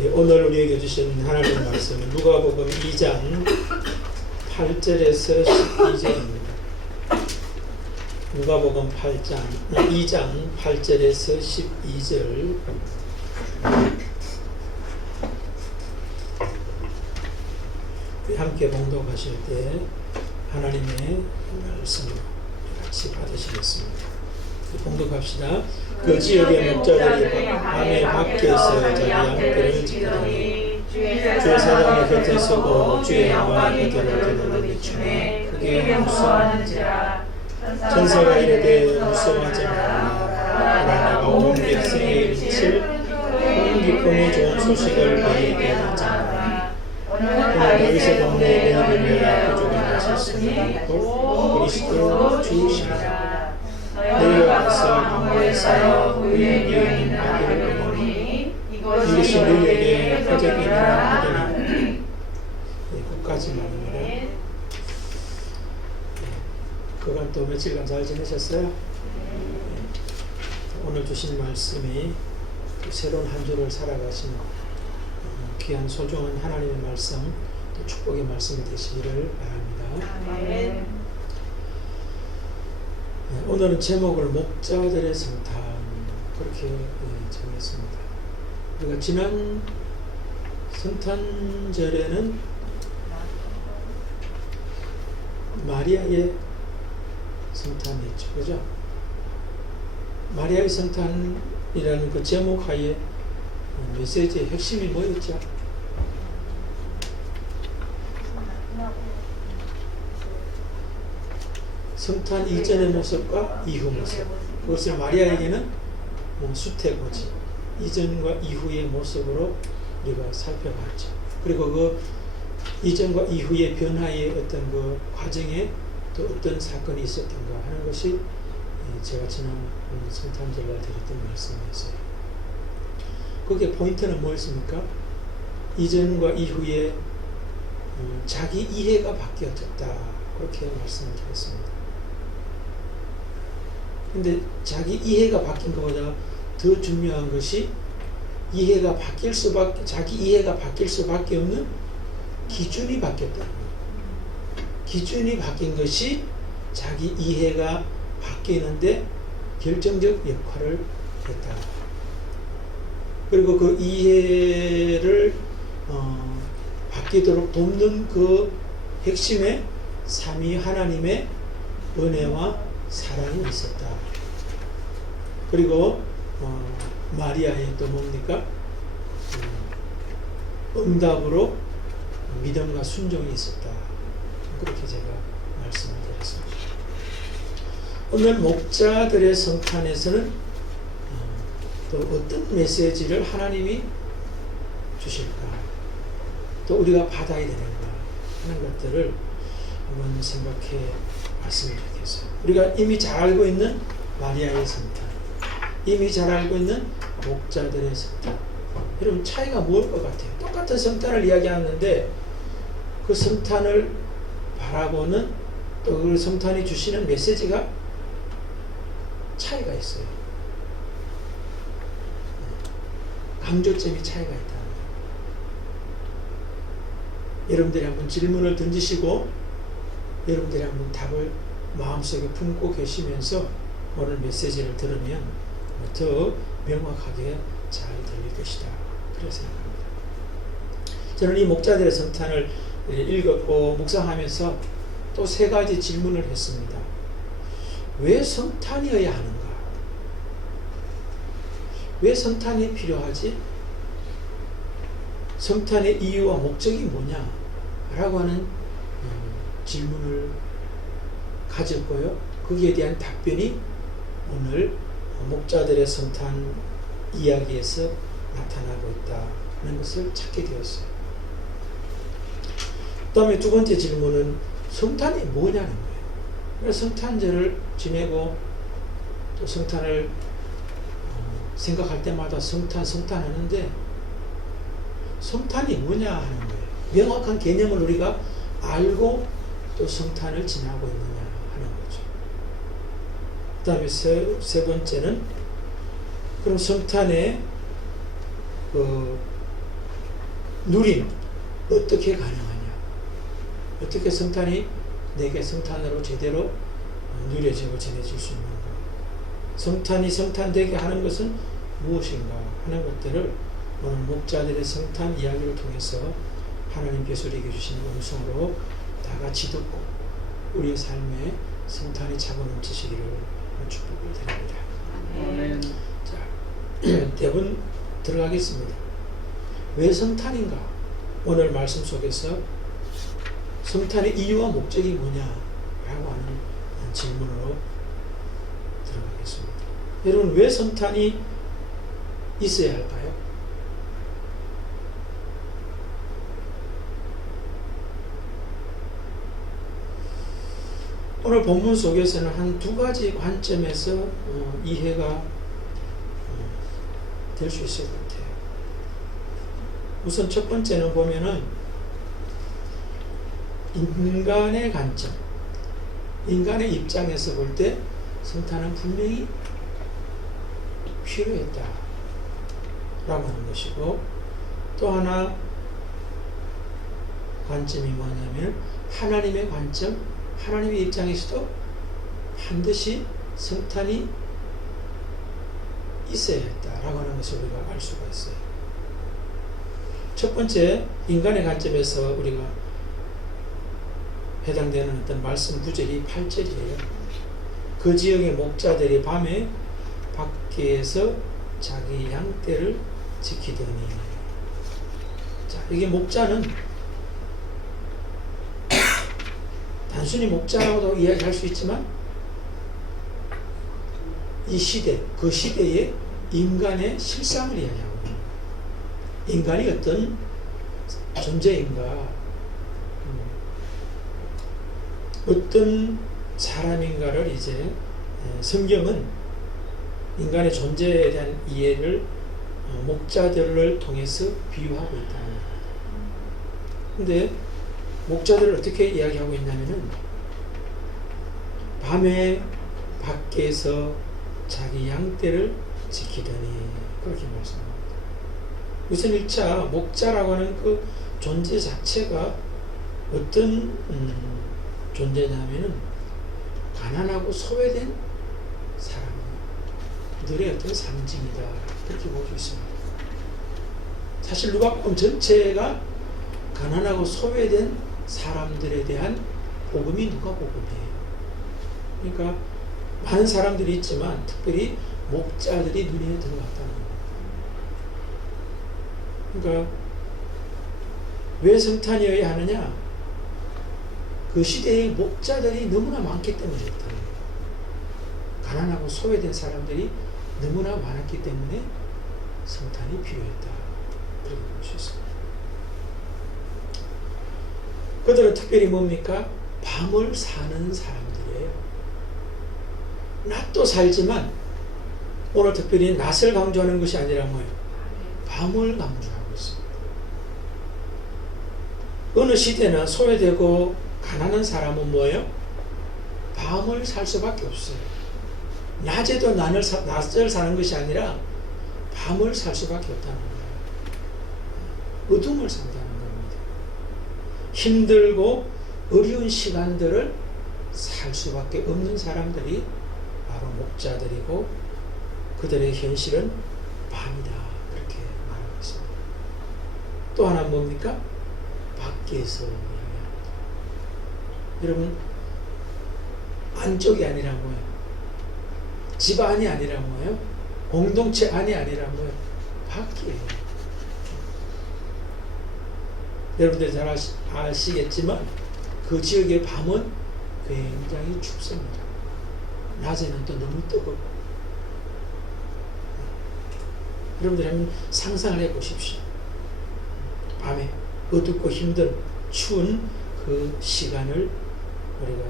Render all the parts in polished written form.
예, 오늘 우리에게 주신 하나님의 말씀은 누가복음 2장 8절에서 12절입니다. 누가복음 2장 8절에서 12절. 함께 봉독하실 때 하나님의 말씀을 같이 받으시겠습니다. 봉독합시다. 그 지역의 목자들이 밤에 밖에서 자기 양떼를 지키더니 주의 사장의 곁에 서고 주의 영광의 곁으로 들어오는 비추매 그게 무서워하는지라. 천사가 이르되 무서워하지 말라. 내가 온 백성에게 미칠 큰 기쁨이 좋은 소식을 너희에게 전하노니 오늘 너희서 동네에 너희를 구주가 나셨으니 곧 그리스도 주시리라. 너희가 가서 강보에서 그의 여인 아기를 보니 이것이 너희에게 표적이니라 하더니 끝까지 말입니다. 그간 또 며칠간 잘 지내셨어요? 오늘 주신 말씀이 새로운 한 주를 살아가신 귀한 소중한 하나님의 말씀, 또 축복의 말씀이 되시기를 바랍니다. 아멘. 오늘은 제목을 목자들의 성탄 그렇게 정했습니다. 우리가 지난 성탄절에는 마리아의 성탄이었죠, 그죠? 마리아의 성탄이라는 그 제목 하에 메시지의 핵심이 뭐였죠? 성탄 이전의 모습과 이후 모습. 그것을 마리아에게는 수태고지 이전과 이후의 모습으로 우리가 살펴봤죠. 그리고 그 이전과 이후의 변화의 어떤 그 과정에 또 어떤 사건이 있었던가 하는 것이 제가 지난 성탄절날 드렸던 말씀이었어요. 거기에 포인트는 뭐였습니까? 이전과 이후에 자기 이해가 바뀌어졌다. 그렇게 말씀을 드렸습니다. 근데 자기 이해가 바뀐 것보다 더 중요한 것이 자기 이해가 바뀔 수밖에 없는 기준이 바뀌었다는 거예요. 기준이 바뀐 것이 자기 이해가 바뀌는데 결정적 역할을 했다. 그리고 그 이해를 바뀌도록 돕는 그 핵심에 삼위 하나님의 은혜와 사랑이 있었다. 그리고 마리아의 또 뭡니까? 응답으로 믿음과 순종이 있었다. 그렇게 제가 말씀을 드렸습니다. 오늘 목자들의 성탄에서는 또 어떤 메시지를 하나님이 주실까? 또 우리가 받아야 되는가 하는 것들을 한번 생각해 봤으면 좋겠어요. 우리가 이미 잘 알고 있는 마리아의 성탄, 이미 잘 알고 있는 목자들의 성탄. 여러분 차이가 무엇일 것 같아요? 똑같은 성탄을 이야기하는데 그 성탄을 바라보는 또 그 성탄이 주시는 메시지가 차이가 있어요. 강조점이 차이가 있다. 여러분들이 한번 질문을 던지시고 여러분들이 한번 답을 마음속에 품고 계시면서 오늘 메시지를 들으면 더 명확하게 잘 들릴 것이다. 그렇게 생각합니다. 저는 이 목자들의 성탄을 읽었고 묵상하면서 또 세 가지 질문을 했습니다. 왜 성탄이어야 하는가? 왜 성탄이 필요하지? 성탄의 이유와 목적이 뭐냐? 라고 하는 질문을 가졌고요. 거기에 대한 답변이 오늘 목자들의 성탄 이야기에서 나타나고 있다는 것을 찾게 되었어요. 그 다음에 두 번째 질문은 성탄이 뭐냐는 거예요. 성탄절을 지내고 또 성탄을 생각할 때마다 성탄 하는데 성탄이 뭐냐 하는 거예요. 명확한 개념을 우리가 알고 또 성탄을 지나고 있느냐 하는 거죠. 그 다음에 세 번째는 그럼 성탄의 그 누림 어떻게 가능하냐? 어떻게 성탄이 내게 성탄으로 제대로 누려지고 전해질 수 있는 가? 성탄이 성탄되게 하는 것은 무엇인가 하는 것들을 오늘 목자들의 성탄 이야기를 통해서 하나님께서 우리에게 주시는 음성으로 다 같이 듣고 우리의 삶에 성탄이 차고 넘치시기를 축복을 드립니다. 아멘. 자, 대본 들어가겠습니다. 왜 성탄인가? 오늘 말씀 속에서 성탄의 이유와 목적이 뭐냐라고 하는 질문으로 들어가겠습니다. 여러분, 왜 성탄이 있어야 할까요? 오늘 본문 속에서는 한 두 가지 관점에서 이해가 될 수 있을 것 같아요. 우선 첫 번째는 보면은 인간의 관점, 인간의 입장에서 볼 때 성탄은 분명히 필요했다 라고 하는 것이고, 또 하나 관점이 뭐냐면 하나님의 관점, 하나님의 입장에서도 반드시 성탄이 있어야 했다라고 하는 것을 우리가 알 수가 있어요. 첫 번째, 인간의 관점에서 우리가 해당되는 어떤 말씀 구절이 8절이에요. 그 지역의 목자들이 밤에 밖에서 자기 양떼를 지키더니. 자, 이게 목자는 단순히 목자라고도 이야기할 수 있지만 이 시대, 그 시대의 인간의 실상을 이야기하고 있는 거예요. 인간이 어떤 존재인가, 어떤 사람인가를 이제 성경은 인간의 존재에 대한 이해를 목자들을 통해서 비유하고 있다는 거예요. 근데 목자들을 어떻게 이야기하고 있냐면은 밤에 밖에서 자기 양떼를 지키더니 그렇게 말씀합니다. 우선 1차 목자라고 하는 그 존재 자체가 어떤 존재냐면은 가난하고 소외된 사람들의 어떤 상징이다, 그렇게 볼 수 있습니다. 사실 누가복음 전체가 가난하고 소외된 사람들에 대한 복음이 누가복음이에요. 그러니까 많은 사람들이 있지만 특별히 목자들이 눈에 들어왔다는 거예요. 그러니까 왜 성탄이어야 하느냐? 그 시대에 목자들이 너무나 많기 때문이었다는 거예요. 가난하고 소외된 사람들이 너무나 많았기 때문에 성탄이 필요했다, 그렇게 볼 수 있습니다. 그들은 특별히 뭡니까? 밤을 사는 사람들이에요. 낮도 살지만 오늘 특별히 낮을 강조하는 것이 아니라 뭐예요? 밤을 강조하고 있습니다. 어느 시대나 소외되고 가난한 사람은 뭐예요? 밤을 살 수밖에 없어요. 낮에도 낮을 사는 것이 아니라 밤을 살 수밖에 없다는 거예요. 어둠을 산다는 겁니다. 힘들고 어려운 시간들을 살 수밖에 없는 사람들이 바로 목자들이고, 그들의 현실은 밤이다, 그렇게 말하고 있습니다. 또 하나 뭡니까? 밖에서 이야기합니다. 여러분, 안쪽이 아니라 뭐예요? 집 안이 아니라 뭐예요? 공동체 안이 아니라 뭐예요? 밖이에요. 여러분들 잘 아시겠지만 그 지역의 밤은 굉장히 춥습니다. 낮에는 또 너무 뜨겁고. 여러분들 한번 상상을 해보십시오. 밤에 어둡고 힘든 추운 그 시간을 우리가,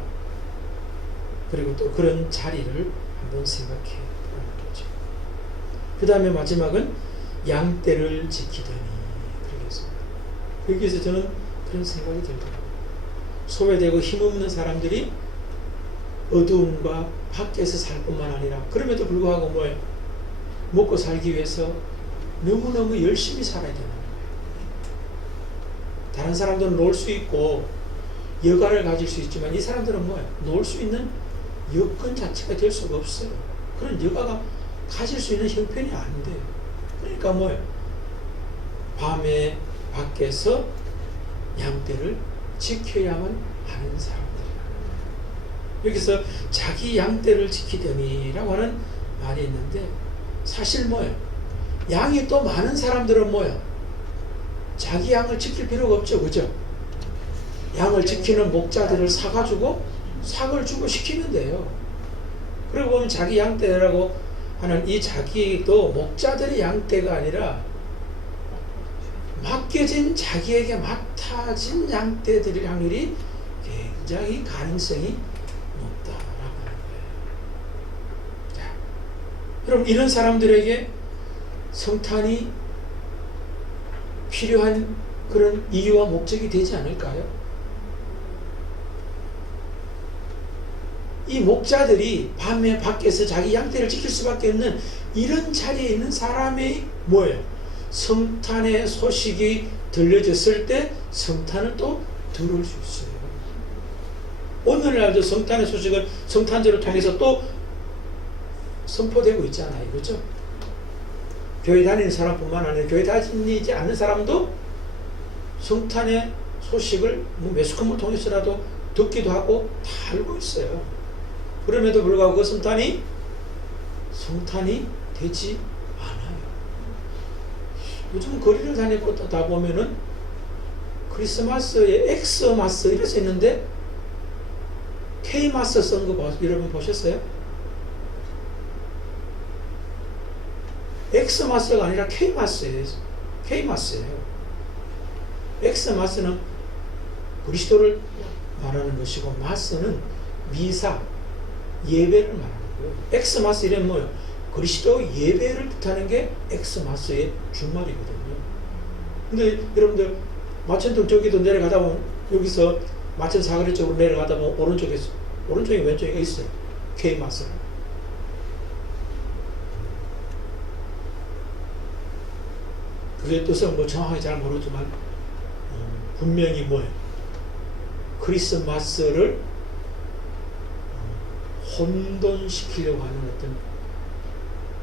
그리고 또 그런 자리를 한번 생각해 보는 거죠. 그 다음에 마지막은 양떼를 지키더니, 그러겠습니다. 여기서 저는 그런 생각이 들더라고요. 소외되고 힘없는 사람들이 어두움과 밖에서 살 뿐만 아니라, 그럼에도 불구하고 뭐예요? 먹고 살기 위해서 너무너무 열심히 살아야 되는 거예요. 다른 사람들은 놓을 수 있고 여가를 가질 수 있지만 이 사람들은 뭐야? 놓을 수 있는 여건 자체가 될 수가 없어요. 그런 여가가 가질 수 있는 형편이 안 돼요. 그러니까 뭐예요? 밤에 밖에서 양떼를 지켜야만 하는 사람들. 여기서 자기 양떼를 지키더니라고 하는 말이 있는데 사실 뭐예요? 양이 또 많은 사람들은 뭐예요? 자기 양을 지킬 필요가 없죠. 그죠? 양을 지키는 목자들을 사가지고 삭을 주고 시키면 돼요. 그리고 보면 자기 양떼라고 하는 이 자기도 목자들의 양떼가 아니라 맡겨진 자기에게 맡아진 양떼들의 확률이 굉장히 가능성이 높다라고 하는 거예요. 자, 여러분 이런 사람들에게 성탄이 필요한 그런 이유와 목적이 되지 않을까요? 이 목자들이 밤에 밖에서 자기 양떼를 지킬 수밖에 없는 이런 자리에 있는 사람이 뭐예요? 성탄의 소식이 들려졌을 때 성탄을 또 들을 수 있어요. 오늘날도 성탄의 소식을 성탄절을 통해서 또 선포되고 있잖아요. 그렇죠? 교회 다니는 사람뿐만 아니라 교회 다니지 않는 사람도 성탄의 소식을 뭐 매스컴을 통해서라도 듣기도 하고 다 알고 있어요. 그럼에도 불구하고 그 성탄이 되지 않아요. 요즘 거리를 다니다 보면은 크리스마스에 엑스마스 이렇게 써 있는데 K마스 쓴 거 여러분 보셨어요? 엑스마스가 아니라 K마스예요. 엑스마스는 그리스도를 말하는 것이고 마스는 미사, 예배를 말하는 거예요. 엑스마스 이름 뭐예요? 그리스도 예배를 뜻하는 게 엑스마스의 준말이거든요. 근데 여러분들 마천동 저기도 내려가다 보면 여기서 마천 사거리 쪽으로 내려가다 보면 오른쪽에 왼쪽에 있어요. K마스가. 그게 뜻은 뭐 정확하게 잘 모르지만 분명히 뭐예요? 크리스마스를 혼돈시키려고 하는 어떤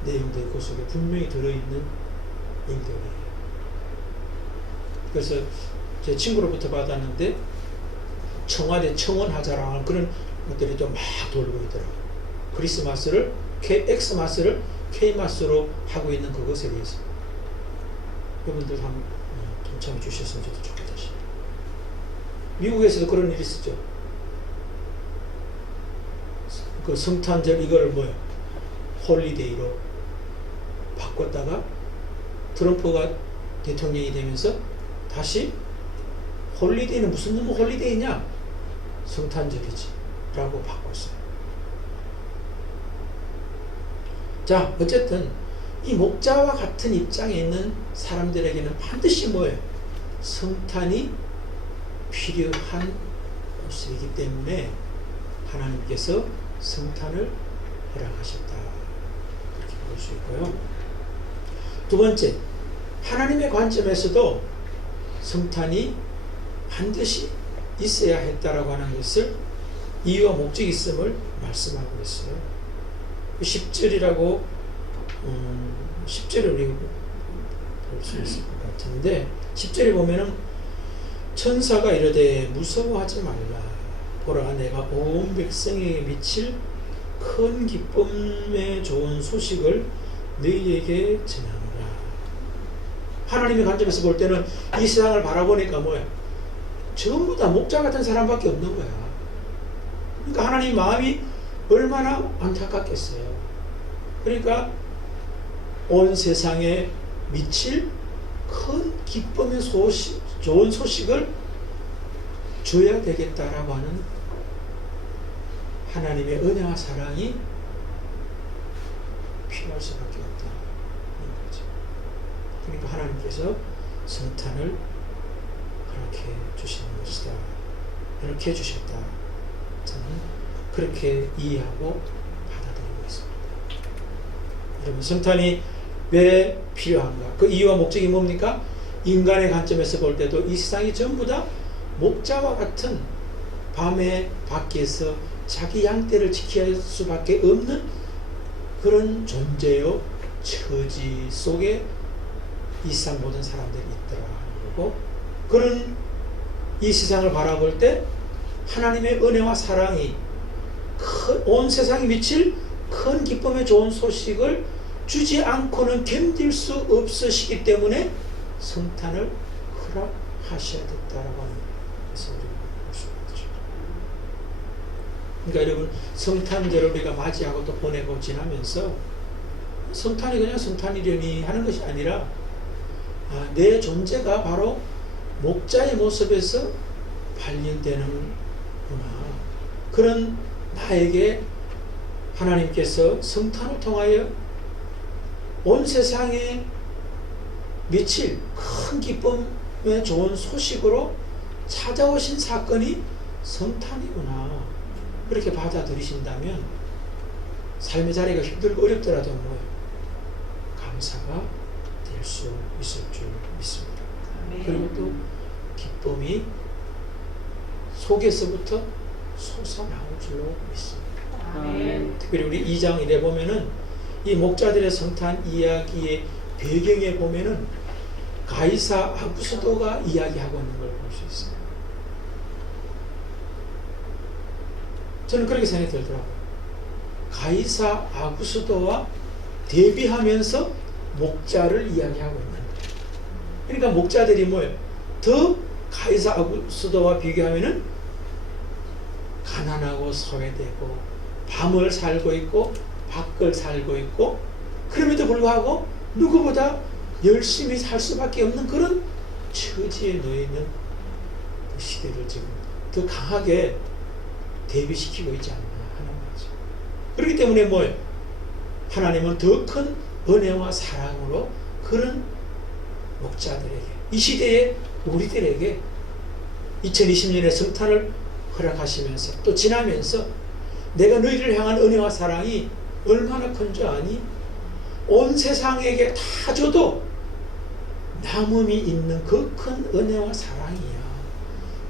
내용들이 그 속에 분명히 들어있는 일들이에요. 그래서 제 친구로부터 받았는데 청와대 청원하자라는 그런 것들이 좀 막 돌고 있더라고요. 크리스마스를 엑스마스를 K마스로 하고 있는 그것에 대해서 여러분들 한번 동참해 주셨으면 좋겠다. 미국에서도 그런 일이 있었죠. 그 성탄절 이걸 뭐예요? 홀리데이로 바꿨다가 트럼프가 대통령이 되면서 다시 홀리데이는 무슨 놈의 홀리데이냐? 성탄절이지 라고 바꿨어요. 자, 어쨌든 이 목자와 같은 입장에 있는 사람들에게는 반드시 뭐예요? 성탄이 필요한 모습이기 때문에 하나님께서 성탄을 허락하셨다. 그렇게 볼 수 있고요. 두 번째, 하나님의 관점에서도 성탄이 반드시 있어야 했다라고 하는 것을 이유와 목적이 있음을 말씀하고 있어요. 10절이라고 10절을 우리가 볼 수 있을 것 같은데 10절에 보면은 천사가 이르되 무서워하지 말라. 보라 내가 온 백성에게 미칠 큰 기쁨의 좋은 소식을 너희에게 전하노라. 하나님의 관점에서 볼 때는 이 세상을 바라보니까 뭐야? 전부 다 목자 같은 사람밖에 없는 거야. 그러니까 하나님 마음이 얼마나 안타깝겠어요. 그러니까 온 세상에 미칠 큰 기쁨의 소식, 좋은 소식을 줘야 되겠다라고 하는 하나님의 은혜와 사랑이 필요할 수밖에 없다. 그러니까 하나님께서 성탄을 그렇게 주시는 것이다. 이렇게 해주셨다. 저는 그렇게 이해하고 받아들이고 있습니다. 여러분 성탄이 왜 필요한가? 그 이유와 목적이 뭡니까? 인간의 관점에서 볼 때도 이 세상이 전부 다 목자와 같은 밤에 밖에서 자기 양떼를 지켜야 할 수밖에 없는 그런 존재요 처지 속에 이 세상 모든 사람들이 있더라고. 그런 이 세상을 바라볼 때 하나님의 은혜와 사랑이 온 세상에 미칠 큰 기쁨의 좋은 소식을 주지 않고는 견딜 수 없으시기 때문에 성탄을 허락하셔야 됐다라고 하는 것을 우리가 볼 수 있죠. 그러니까 여러분, 성탄절을 우리가 맞이하고 또 보내고 지나면서 성탄이 그냥 성탄이려니 하는 것이 아니라 내 존재가 바로 목자의 모습에서 발견되는구나. 그런 나에게 하나님께서 성탄을 통하여 온 세상에 미칠 큰 기쁨의 좋은 소식으로 찾아오신 사건이 성탄이구나. 그렇게 받아들이신다면 삶의 자리가 힘들고 어렵더라도 감사가 될 수 있을 줄 믿습니다. 그리고 또 기쁨이 속에서부터 솟아나올 줄로 믿습니다. 특별히 우리 2장 1에 보면은 이 목자들의 성탄 이야기의 배경에 보면은 가이사 아구스도가 이야기하고 있는 걸 볼 수 있어요. 저는 그렇게 생각이 들더라고요. 가이사 아구스도와 대비하면서 목자를 이야기하고 있는 거예요. 그러니까 목자들이 뭐예요? 더 가이사 아구스도와 비교하면은 가난하고 소외되고 밤을 살고 있고 밖을 살고 있고, 그럼에도 불구하고 누구보다 열심히 살 수밖에 없는 그런 처지에 놓여 있는 그 시대를 지금 더 강하게 대비시키고 있지 않나 하는 거죠. 그렇기 때문에 뭐예요? 하나님은 더 큰 은혜와 사랑으로 그런 목자들에게, 이 시대의 우리들에게 2020년의 성탄을 허락하시면서 또 지나면서 내가 너희를 향한 은혜와 사랑이 얼마나 큰 줄 아니? 온 세상에게 다 줘도 남음이 있는 그 큰 은혜와 사랑이야.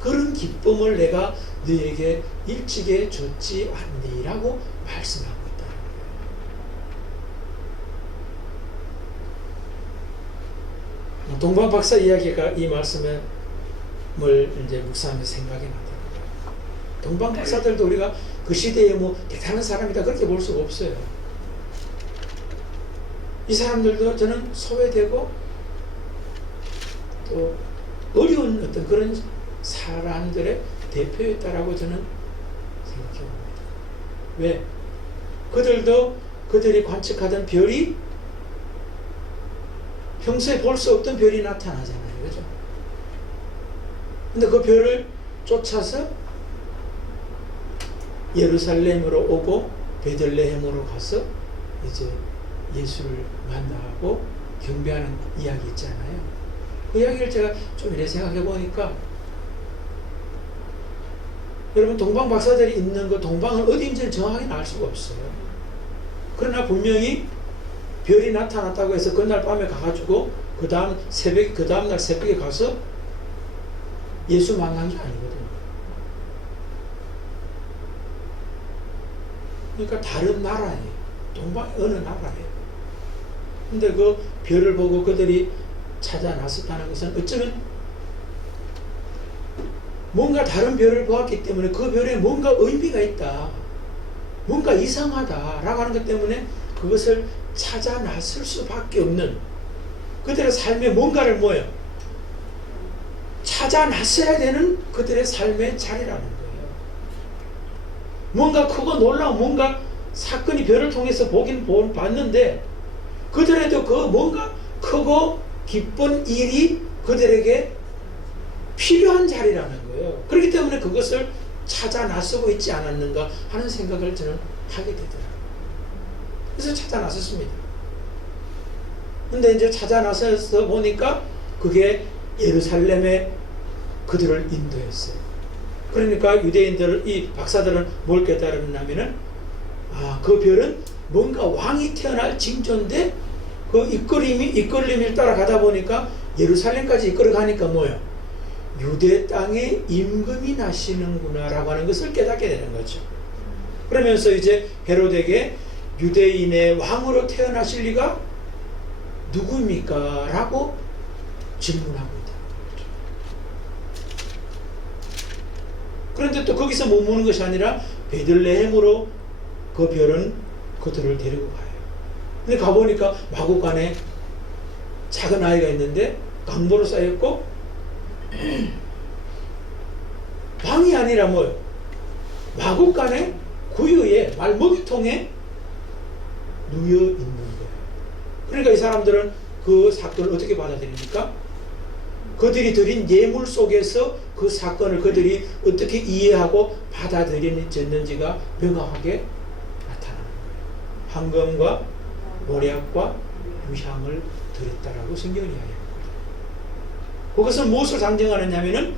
그런 기쁨을 내가 너에게 일찍에 줬지 않니라고 말씀하고 있다는 거예요. 동방 박사 이야기가 이 말씀을 이제 묵상하면서 생각이 나더라고요. 동방 박사들도 우리가 그 시대에 뭐 대단한 사람이다 그렇게 볼 수가 없어요. 이 사람들도 저는 소외되고 또 어려운 어떤 그런 사람들의 대표였다라고 저는 생각해 봅니다. 왜? 그들도 그들이 관측하던 별이 평소에 볼 수 없던 별이 나타나잖아요. 그죠? 근데 그 별을 쫓아서 예루살렘으로 오고 베들레헴으로 가서 이제 예수를 만나고 경배하는 이야기 있잖아요. 그 이야기를 제가 좀 이렇게 생각해 보니까 여러분, 동방 박사들이 있는 그 동방은 어디인지는 정확하게 알 수가 없어요. 그러나 분명히 별이 나타났다고 해서 그날 밤에 가가지고 그 다음날 새벽에 가서 예수 만난 게 아니거든요. 그러니까 다른 나라예요. 동방 어느 나라예요. 근데 그 별을 보고 그들이 찾아 나섰다는 것은 어쩌면 뭔가 다른 별을 보았기 때문에 그 별에 뭔가 의미가 있다, 뭔가 이상하다라고 하는 것 때문에 그것을 찾아 나설 수밖에 없는 그들의 삶에 뭔가를 찾아 나서야 되는 그들의 삶의 자리라는 거예요. 뭔가 크고 놀라운 뭔가 사건이 별을 통해서 보긴 봤는데 그들에도 그 뭔가 크고 기쁜 일이 그들에게 필요한 자리라는 거예요. 그렇기 때문에 그것을 찾아 나서고 있지 않았는가 하는 생각을 저는 하게 되더라고요. 그래서 찾아 나섰습니다. 근데 이제 찾아 나서서 보니까 그게 예루살렘에 그들을 인도했어요. 그러니까 유대인들, 이 박사들은 뭘 깨달았냐면은 그 별은 뭔가 왕이 태어날 징조인데 그 이끌림을 따라가다 보니까 예루살렘까지 이끌어가니까 뭐예요? 유대 땅에 임금이 나시는구나 라고 하는 것을 깨닫게 되는 거죠. 그러면서 이제 헤롯에게 유대인의 왕으로 태어나실 리가 누구입니까? 라고 질문하고 있다. 그런데 또 거기서 머무는 것이 아니라 베들레헴으로 그 별은 그들을 데리고 가요. 근데 가보니까 마국 안에 작은 아이가 있는데 강보로 쌓였고 방이 아니라 뭐요? 마국 안에 구유에 말먹이통에 누워 있는 거예요. 그러니까 이 사람들은 그 사건을 어떻게 받아들입니까? 그들이 드린 예물 속에서 그 사건을 그들이 어떻게 이해하고 받아들였는지가 명확하게 나타나는 거예요. 황금과 모략과 유향을 드렸다라고 성경이 이야기합니다. 그것은 무엇을 상징하느냐면은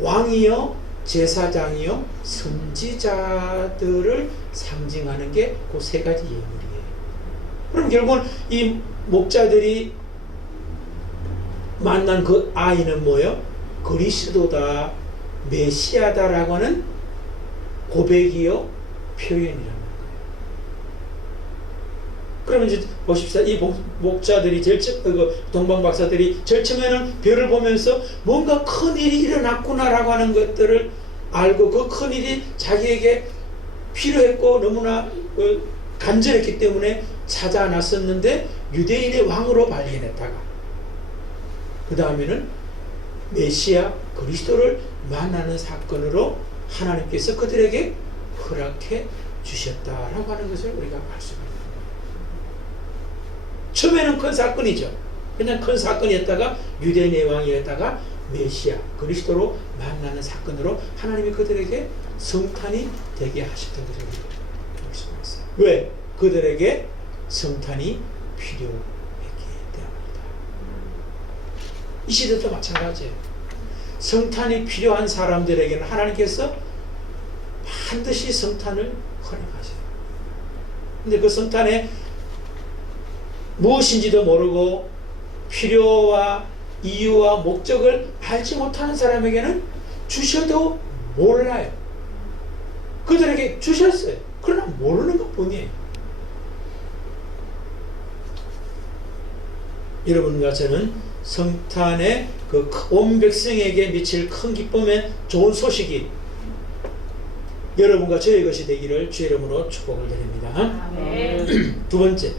왕이요, 제사장이요, 선지자들을 상징하는 게 그 세 가지 예물이에요. 그럼 결국은 이 목자들이 만난 그 아이는 뭐예요? 그리스도다, 메시아다라고 하는 고백이요, 표현이라는 거예요. 그러면 이제 보십시다. 이 목자들이 동방 박사들이 제일 처음에는 별을 보면서 뭔가 큰 일이 일어났구나라고 하는 것들을 알고 그 큰 일이 자기에게 필요했고 너무나 간절했기 때문에 찾아 나섰는데 유대인의 왕으로 발견했다가 그 다음에는 메시아 그리스도를 만나는 사건으로 하나님께서 그들에게 허락해 주셨다라고 하는 것을 우리가 알 수가 있습니다. 처음에는 큰 사건이죠. 그냥 큰 사건이었다가 유대인의 왕이었다가 메시아 그리스도로 만나는 사건으로 하나님이 그들에게 성탄이 되게 하셨던 것을 볼 수가 있어요. 왜? 그들에게 성탄이 필요했기 때문이다. 이 시대도 마찬가지예요. 성탄이 필요한 사람들에게는 하나님께서 반드시 성탄을 허락하세요. 근데 그 성탄에 무엇인지도 모르고 필요와 이유와 목적을 알지 못하는 사람에게는 주셔도 몰라요. 그들에게 주셨어요. 그러나 모르는 것 뿐이에요. 여러분과 저는 성탄의 그 온 백성에게 미칠 큰 기쁨의 좋은 소식이 여러분과 저의 것이 되기를 주의 이름으로 축복을 드립니다. 두 번째,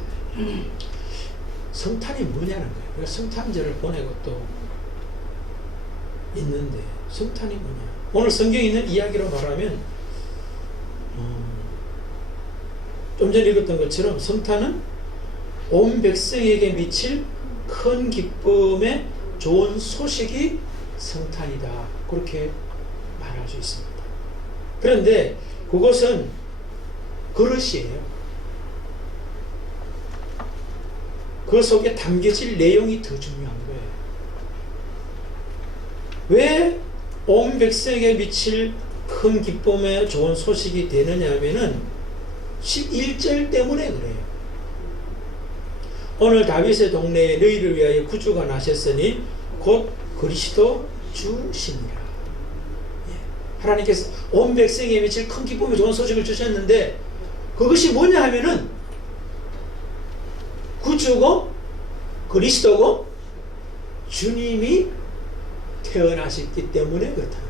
성탄이 뭐냐는 거예요. 우리가 성탄절을 보내고 또 있는데 성탄이 뭐냐. 오늘 성경에 있는 이야기로 말하면 좀 전에 읽었던 것처럼 성탄은 온 백성에게 미칠 큰 기쁨의 좋은 소식이 성탄이다. 그렇게 말할 수 있습니다. 그런데 그것은 그릇이에요. 그 속에 담겨질 내용이 더 중요한 거예요. 왜 온 백성에게 미칠 큰 기쁨의 좋은 소식이 되느냐 하면은 11절 때문에 그래요. 오늘 다윗의 동네에 너희를 위하여 구주가 나셨으니 곧 그리스도 주시니라. 하나님께서 온 백성에게 미칠 큰 기쁨의 좋은 소식을 주셨는데 그것이 뭐냐 하면은 구주고 그리스도고 주님이 태어나셨기 때문에 그렇다는 거예요.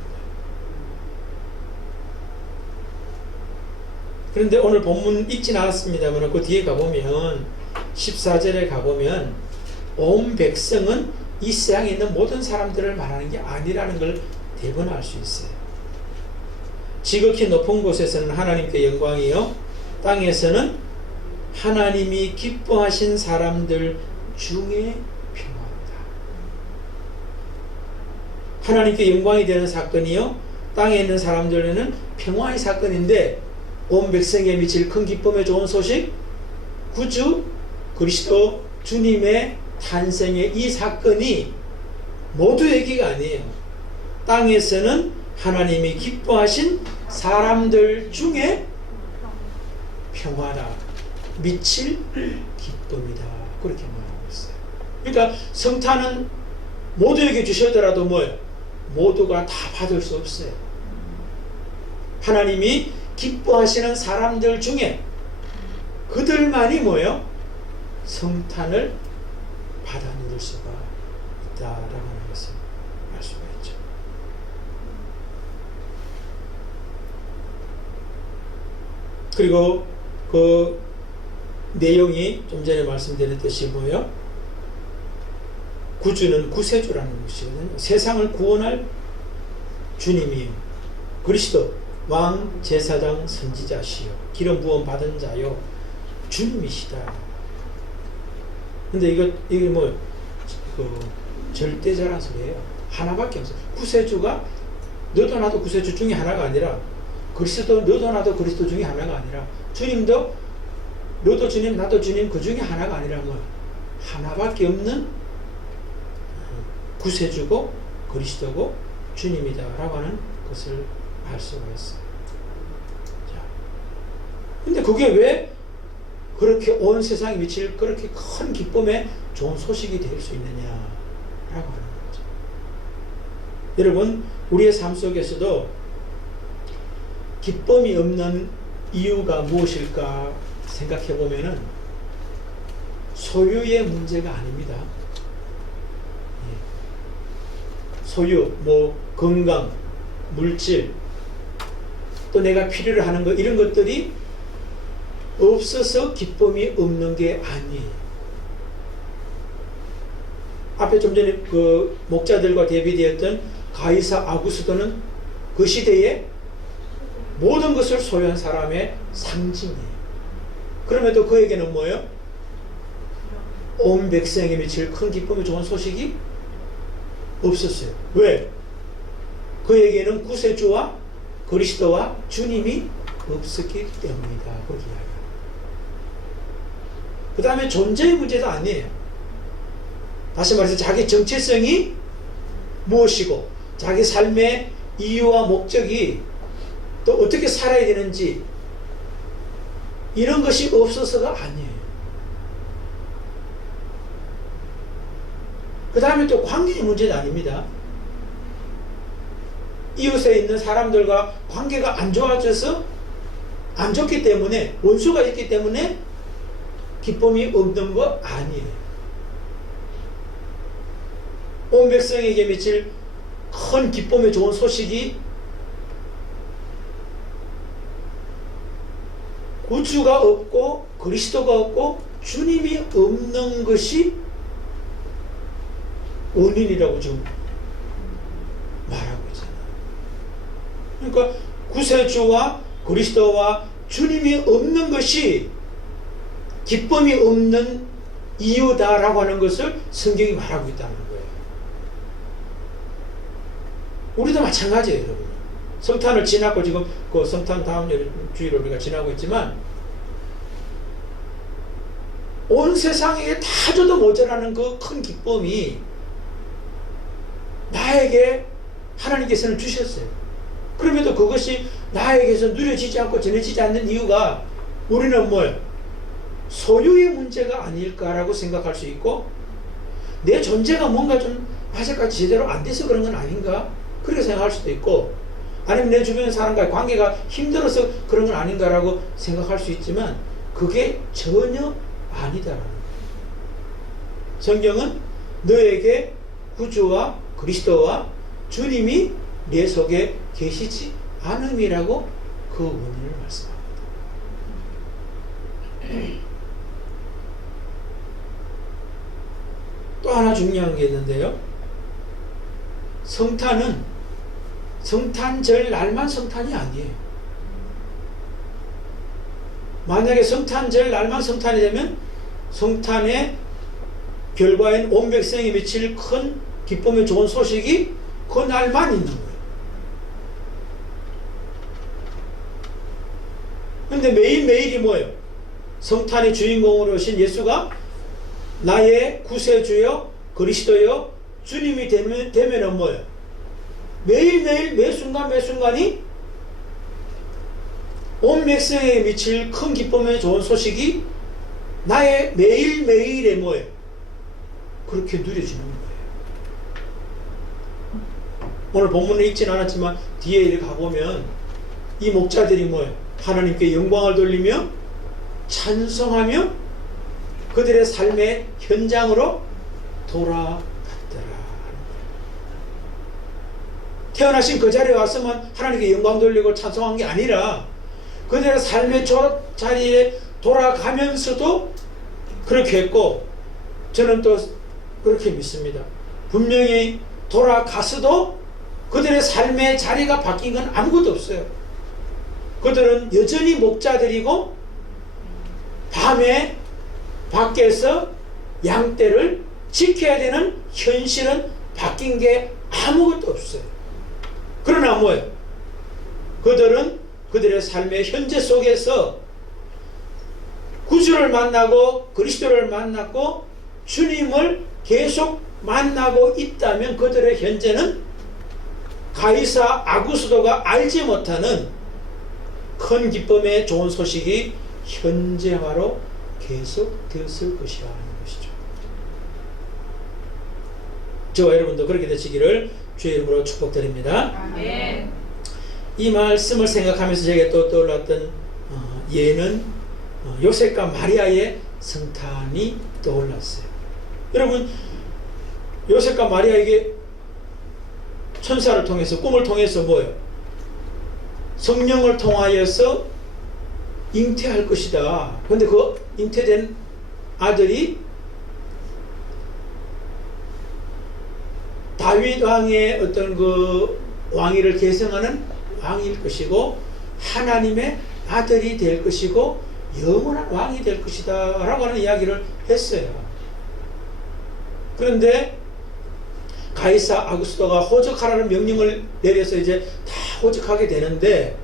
그런데 오늘 본문 읽진 않았습니다만 그 뒤에 가보면 14절에 가보면 온 백성은 이 세상에 있는 모든 사람들을 말하는 게 아니라는 걸 대번 알 수 있어요. 지극히 높은 곳에서는 하나님께 영광이요 땅에서는 하나님이 기뻐하신 사람들 중에 평화입니다. 하나님께 영광이 되는 사건이요 땅에 있는 사람들에는 평화의 사건인데 온 백성에 미칠 큰 기쁨의 좋은 소식 구주 그리스도 주님의 탄생의 이 사건이 모두 얘기가 아니에요. 땅에서는 하나님이 기뻐하신 사람들 중에 평화다. 미칠 기쁨이다. 그렇게 말하고 있어요. 그러니까 성탄은 모두에게 주시더라도 뭐예요? 모두가 다 받을 수 없어요. 하나님이 기뻐하시는 사람들 중에 그들만이 뭐예요? 성탄을 받아 누릴 수가 있다라고 하는 것을 알 수가 있죠. 그리고 그 내용이 좀 전에 말씀드렸듯이 뭐예요? 구주는 구세주라는 것이거든요. 세상을 구원할 주님이요, 그리스도 왕 제사장 선지자시요, 기름 부음 받은 자요, 주님이시다. 근데 이게 뭐 절대자란 소리예요. 하나밖에 없어요. 구세주가 너도 나도 구세주 중에 하나가 아니라, 그리스도 너도 나도 그리스도 중에 하나가 아니라, 주님도 너도 주님 나도 주님 그 중에 하나가 아니라 뭐 하나밖에 없는 구세주고 그리스도고 주님이다라고 하는 것을 알 수가 있어요. 자, 근데 그게 왜 그렇게 온 세상에 미칠 그렇게 큰 기쁨의 좋은 소식이 될 수 있느냐라고 하는 거죠. 여러분, 우리의 삶 속에서도 기쁨이 없는 이유가 무엇일까 생각해 보면은 소유의 문제가 아닙니다. 소유, 뭐 건강, 물질, 또 내가 필요로 하는 것, 이런 것들이 없어서 기쁨이 없는 게 아니에요. 앞에 좀 전에 그 목자들과 대비되었던 가이사 아구스도는 그 시대에 모든 것을 소유한 사람의 상징이에요. 그럼에도 그에게는 뭐예요? 온 백성에게 미칠 큰 기쁨이 좋은 소식이 없었어요. 왜? 그에게는 구세주와 그리스도와 주님이 없었기 때문이다. 그렇게 이야기합니다. 그 다음에 존재의 문제도 아니에요. 다시 말해서 자기 정체성이 무엇이고 자기 삶의 이유와 목적이 또 어떻게 살아야 되는지, 이런 것이 없어서가 아니에요. 그 다음에 또 관계의 문제는 아닙니다. 이웃에 있는 사람들과 관계가 안 좋아져서, 안 좋기 때문에, 원수가 있기 때문에 기쁨이 없는 거 아니에요. 온 백성에게 미칠 큰 기쁨의 좋은 소식이 구주가 없고 그리스도가 없고 주님이 없는 것이 원인이라고 지금 말하고 있잖아요. 그러니까 구세주와 그리스도와 주님이 없는 것이 기쁨이 없는 이유다라고 하는 것을 성경이 말하고 있다는 거예요. 우리도 마찬가지예요, 여러분. 성탄을 지나고 지금 그 성탄 다음 주일을 우리가 지나고 있지만, 온 세상에 다 줘도 모자라는 그 큰 기쁨이 나에게 하나님께서는 주셨어요. 그럼에도 그것이 나에게서 누려지지 않고 전해지지 않는 이유가, 우리는 뭐예요? 소유의 문제가 아닐까라고 생각할 수 있고, 내 존재가 뭔가 좀 아직까지 제대로 안 돼서 그런 건 아닌가? 그렇게 생각할 수도 있고, 아니면 내 주변 사람과의 관계가 힘들어서 그런 건 아닌가라고 생각할 수 있지만, 그게 전혀 아니다라는 거예요. 성경은 너에게 구주와 그리스도와 주님이 내 속에 계시지 않음이라고 그 원인을 말씀합니다. 또 하나 중요한 게 있는데요. 성탄은 성탄절 날만 성탄이 아니에요. 만약에 성탄절 날만 성탄이 되면 성탄의 결과인 온 백성이 미칠 큰 기쁨의 좋은 소식이 그 날만 있는 거예요. 그런데 매일매일이 뭐예요? 성탄의 주인공으로 오신 예수가 나의 구세주요 그리스도요 주님이 되면은 뭐예요? 매일매일 매순간 매순간이 온 백성에게 미칠 큰 기쁨의 좋은 소식이 나의 매일매일의 뭐예요? 그렇게 누려지는 거예요. 오늘 본문을 읽진 않았지만 뒤에 이렇게 가보면 이 목자들이 뭐예요? 하나님께 영광을 돌리며 찬송하며 그들의 삶의 현장으로 돌아갔더라. 태어나신 그 자리에 왔으면 하나님께 영광 돌리고 찬송한 게 아니라 그들의 삶의 자리에 돌아가면서도 그렇게 했고, 저는 또 그렇게 믿습니다. 분명히 돌아가서도 그들의 삶의 자리가 바뀐 건 아무것도 없어요. 그들은 여전히 목자들이고 밤에 밖에서 양떼를 지켜야 되는 현실은 바뀐 게 아무것도 없어요. 그러나 뭐예요? 그들은 그들의 삶의 현재 속에서 구주를 만나고 그리스도를 만났고 주님을 계속 만나고 있다면 그들의 현재는 가이사 아구스도가 알지 못하는 큰 기쁨의 좋은 소식이 현재화로 계속 되었을 것이라 하는 것이죠. 저와 여러분도 그렇게 되시기를 주의 이름으로 축복드립니다. 아멘. 이 말씀을 생각하면서 제게 또 떠올랐던 예는 요셉과 마리아의 성탄이 떠올랐어요. 여러분, 요셉과 마리아에게 천사를 통해서, 꿈을 통해서 뭐예요? 성령을 통하여서 잉태할 것이다. 그런데 그 잉태된 아들이 다윗 왕의 어떤 그 왕위를 계승하는 왕일 것이고 하나님의 아들이 될 것이고 영원한 왕이 될 것이다 라고 하는 이야기를 했어요. 그런데 가이사 아구스도가 호적하라는 명령을 내려서 이제 다 호적하게 되는데,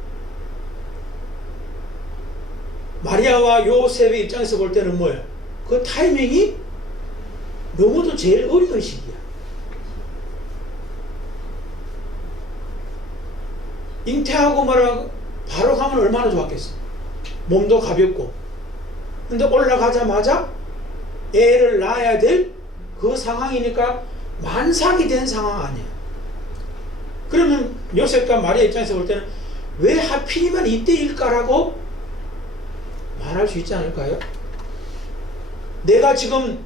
마리아와 요셉의 입장에서 볼 때는 뭐예요? 그 타이밍이 너무도 제일 어려운 시기야. 잉태하고 말하고 바로 가면 얼마나 좋았겠어. 몸도 가볍고. 근데 올라가자마자 애를 낳아야 될 그 상황이니까 만삭이 된 상황 아니야. 그러면 요셉과 마리아 입장에서 볼 때는 왜 하필이면 이때일까라고 말할 수 있지 않을까요? 내가 지금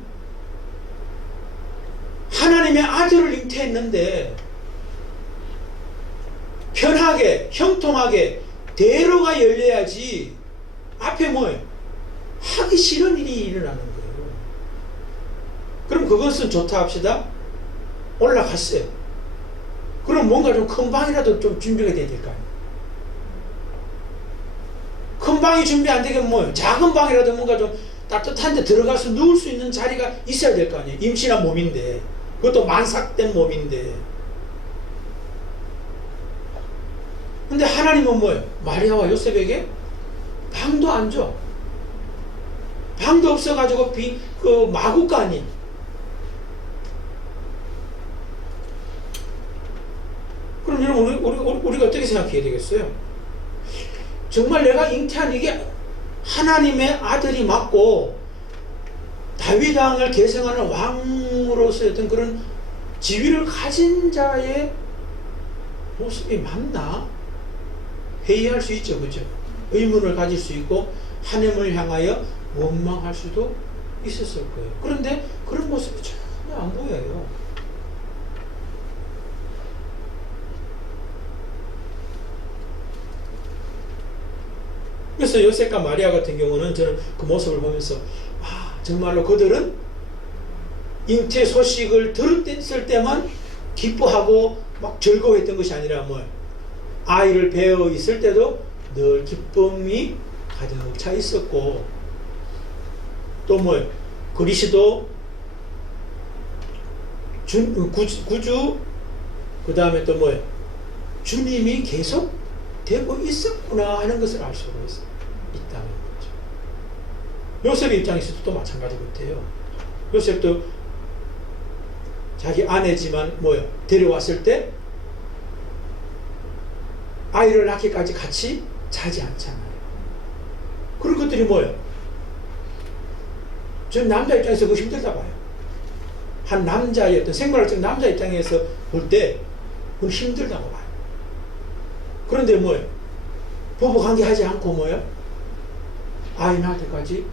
하나님의 아들을 잉태했는데 편하게 형통하게 대로가 열려야지 앞에 뭐예요? 하기 싫은 일이 일어나는 거예요. 그럼 그것은 좋다 합시다. 올라갔어요. 그럼 뭔가 좀 큰 방이라도 좀 준비가 돼야 될 거 아니에요. 큰 방이 준비 안 되면 뭐예요? 작은 방이라도 뭔가 좀 따뜻한 데 들어가서 누울 수 있는 자리가 있어야 될 거 아니에요. 임신한 몸인데, 그것도 만삭된 몸인데. 근데 하나님은 뭐예요? 마리아와 요셉에게 방도 안 줘. 방도 없어가지고 그 마구간이. 그럼 여러분, 우리가 어떻게 생각해야 되겠어요? 정말 내가 잉태한 이게 하나님의 아들이 맞고 다윗 왕을 계승하는 왕으로서의 어떤 그런 지위를 가진 자의 모습이 맞나? 회의할 수 있죠, 그죠? 의문을 가질 수 있고 하나님을 향하여 원망할 수도 있었을 거예요. 그런데 그런 모습이 전혀 안 보여요. 그래서 요셉과 마리아 같은 경우는 저는 그 모습을 보면서 정말로 그들은 잉태 소식을 들었을 때만 기뻐하고 막 즐거워했던 것이 아니라 아이를 배어 있을 때도 늘 기쁨이 가득 차 있었고, 또 그리스도 구주, 그 다음에 또 주님이 계속 되고 있었구나 하는 것을 알 수가 있다는 거죠. 요셉의 입장에서도 또 마찬가지 같아요. 요셉도 자기 아내지만 데려왔을 때 아이를 낳기까지 같이 자지 않잖아요. 그런 것들이 저는 남자 입장에서 그거 힘들다 봐요. 한 남자의 어떤 생물학적 남자 입장에서 볼 때 그건 힘들다고 봐요. 그런데 뭐예요? 부부관계 하지 않고 뭐예요? 아이 낳을 때까지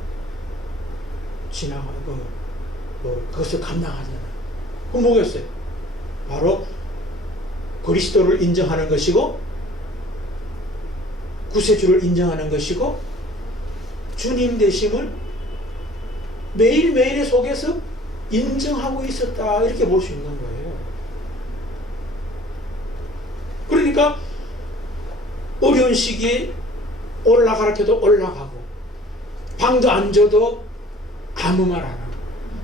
지나가고 그것을 감당하잖아요. 그럼 뭐겠어요? 바로 그리스도를 인정하는 것이고 구세주를 인정하는 것이고 주님 되심을 매일매일의 속에서 인정하고 있었다, 이렇게 볼 수 있는 거예요. 그러니까 어려운 시기에 올라가라 해도 올라가고 방도 안 줘도 아무 말 안 하고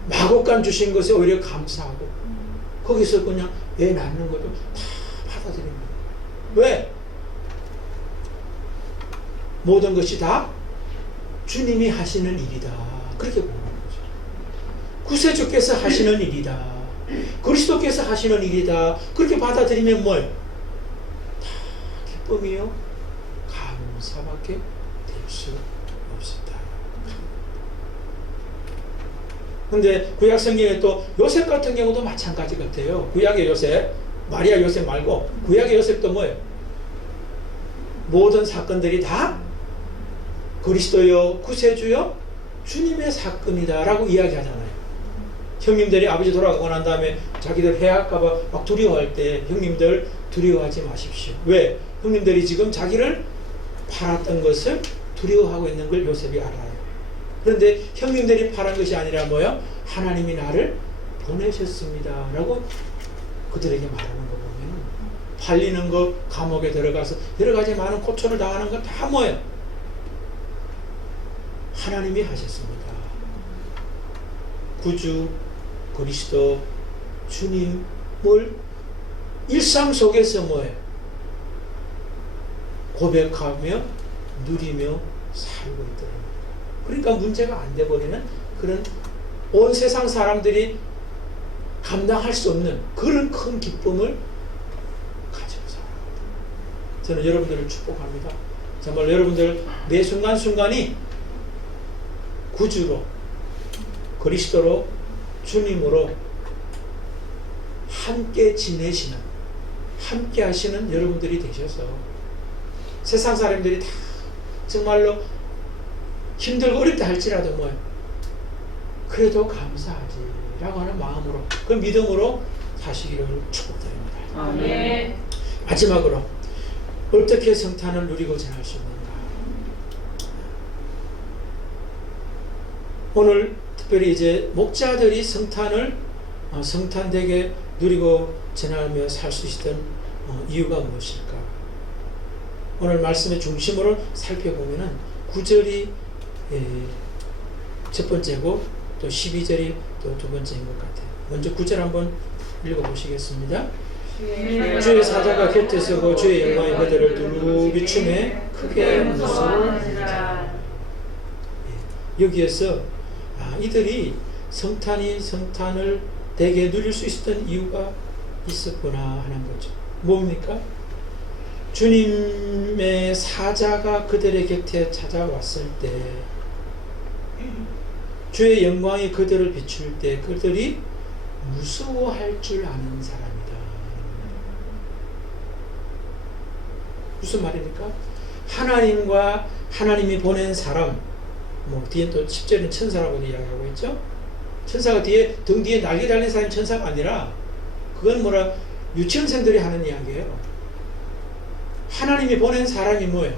마곡간 주신 것에 오히려 감사하고 거기서 그냥 애 낳는 것도 다 받아들입니다. 왜? 모든 것이 다 주님이 하시는 일이다, 그렇게 보는 거죠. 구세주께서 하시는 일이다, 그리스도께서 하시는 일이다, 그렇게 받아들이면 뭐예요? 다 기쁨이요 감사밖에 될 수 없었다. 근데 구약 성경에 또 요셉 같은 경우도 마찬가지 같아요. 구약의 요셉, 마리아 요셉 말고 구약의 요셉도 뭐예요? 모든 사건들이 다 그리스도요 구세주요 주님의 사건이다 라고 이야기하잖아요. 형님들이 아버지 돌아가고 난 다음에 자기들 해할까봐 막 두려워할 때 형님들 두려워하지 마십시오. 왜? 형님들이 지금 자기를 팔았던 것을 두려워하고 있는 걸 요셉이 알아요. 그런데 형님들이 팔은 것이 아니라 뭐요? 하나님이 나를 보내셨습니다 라고 그들에게 말하는 거 보면 팔리는 거, 감옥에 들어가서 여러 가지 많은 고초를 당하는 건 다 뭐예요? 하나님이 하셨습니다. 구주 그리스도 주님을 일상 속에서 뭐예요? 고백하며 누리며 살고 있더라고요. 그러니까 문제가 안 돼버리는 그런 온 세상 사람들이 감당할 수 없는 그런 큰 기쁨을 가지고 살아갑니다. 저는 여러분들을 축복합니다. 정말 여러분들 매 순간순간이 구주로 그리스도로 주님으로 함께 지내시는, 함께 하시는 여러분들이 되셔서 세상 사람들이 다 정말로 힘들고 어렵다 할지라도 뭐예요? 그래도 감사하지 라고 하는 마음으로, 그 믿음으로 사시기를 축복드립니다. 아멘. 마지막으로 어떻게 성탄을 누리고 지낼 수 있는가? 오늘 특별히 이제 목자들이 성탄을 성탄되게 누리고 지나며 살 수 있었던 이유가 무엇일까? 오늘 말씀의 중심으로 살펴보면은 9절이 첫 번째고 또 12절이 또 두 번째인 것 같아요. 먼저 9절 한번 읽어보시겠습니다. 주의 사자가 곁에 서고 주의 영광이 그들을 두루 비추매 크게 무서워하니라. 여기에서 이들이 성탄을 되게 누릴 수 있었던 이유가 있었구나 하는 거죠. 뭡니까? 주님의 사자가 그들의 곁에 찾아왔을 때, 주의 영광이 그들을 비출 때 그들이 무서워할 줄 아는 사람이다. 무슨 말입니까? 하나님과 하나님이 보낸 사람, 뒤에 또 10절은 천사라고 이야기하고 있죠. 천사가 등 뒤에 날개 달린 사람이 천사가 아니라 그건 유치원생들이 하는 이야기예요. 하나님이 보낸 사람이 뭐예요?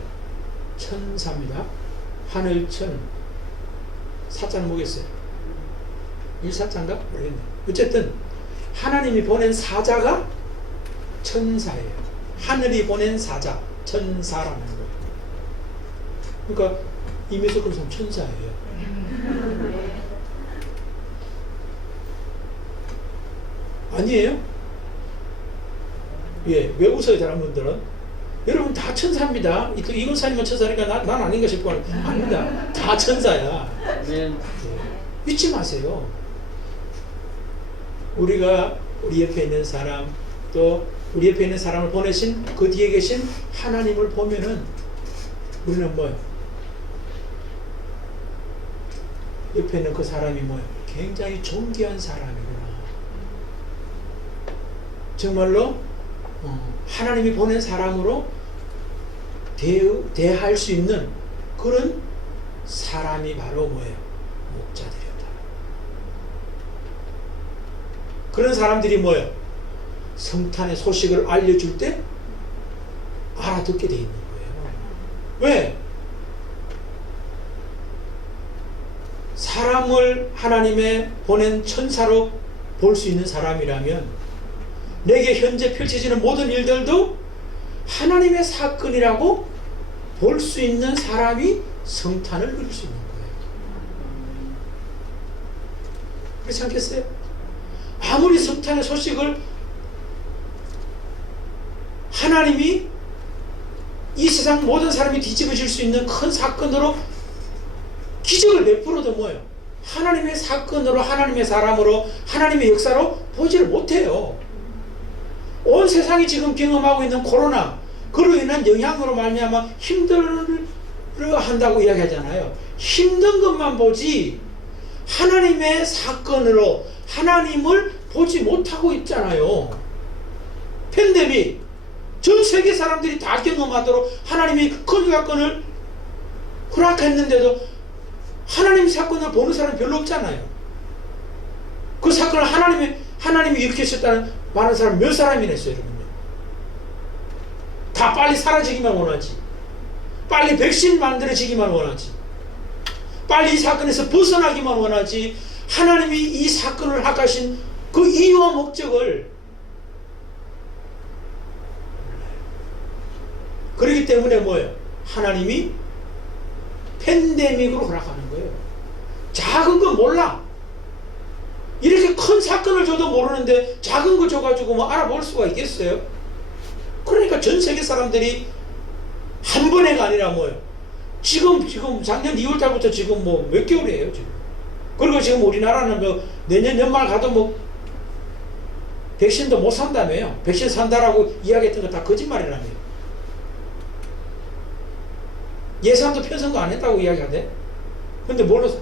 천사입니다. 하늘천. 사자는 뭐겠어요? 일사자인가? 모르겠네. 어쨌든 하나님이 보낸 사자가 천사예요. 하늘이 보낸 사자, 천사라는 거예요. 그러니까 임의서 그런 사람 천사예요. 아니에요? 예, 왜 웃어요, 다른 분들은? 여러분 다 천사입니다. 이건사님은 천사니까 난 아닌가 싶고 아닙니다. 다 천사야. 네. 잊지 마세요. 우리가 우리 옆에 있는 사람, 또 우리 옆에 있는 사람을 보내신 그 뒤에 계신 하나님을 보면은 우리는 뭐예요? 옆에 있는 그 사람이 뭐예요? 굉장히 존귀한 사람이구나. 정말로 하나님이 보낸 사람으로 대할 수 있는 그런 사람이 바로 뭐예요? 목자들이었다. 그런 사람들이 뭐예요? 성탄의 소식을 알려줄 때 알아듣게 돼 있는 거예요. 왜? 사람을 하나님의 보낸 천사로 볼 수 있는 사람이라면 내게 현재 펼쳐지는 모든 일들도 하나님의 사건이라고 볼 수 있는 사람이 성탄을 누릴 수 있는 거예요. 그렇지 않겠어요? 아무리 성탄의 소식을 하나님이 이 세상 모든 사람이 뒤집어질 수 있는 큰 사건으로 기적을 베풀어도 뭐예요? 하나님의 사건으로, 하나님의 사람으로, 하나님의 역사로 보지를 못해요. 온 세상이 지금 경험하고 있는 코로나, 그로 인한 영향으로 말미암아 힘들어 한다고 이야기하잖아요. 힘든 것만 보지 하나님의 사건으로 하나님을 보지 못하고 있잖아요. 팬데믹, 전 세계 사람들이 다 경험하도록 하나님이 큰 사건을 허락했는데도 하나님 사건을 보는 사람이 별로 없잖아요. 그 사건을 하나님이 일으켰었다는 많은 사람 몇 사람이나 있어요, 여러분요. 다 빨리 사라지기만 원하지. 빨리 백신 만들어지기만 원하지. 빨리 이 사건에서 벗어나기만 원하지. 하나님이 이 사건을 허락하신 그 이유와 목적을 그렇기 때문에 뭐예요? 하나님이 팬데믹으로 허락하는 거예요. 작은 건 몰라. 이렇게 큰 사건을 줘도 모르는데 작은 거 줘가지고 뭐 알아볼 수가 있겠어요? 그러니까 전 세계 사람들이 한 번에가 아니라 뭐예요? 지금 작년 2월달부터 지금 뭐 몇 개월이에요 지금. 그리고 지금 우리나라는 뭐 내년 연말 가도 뭐 백신도 못 산다며요. 백신 산다라고 이야기했던 거 다 거짓말이라며요. 예산도 편성도 안 했다고 이야기하대. 근데 뭘로 사?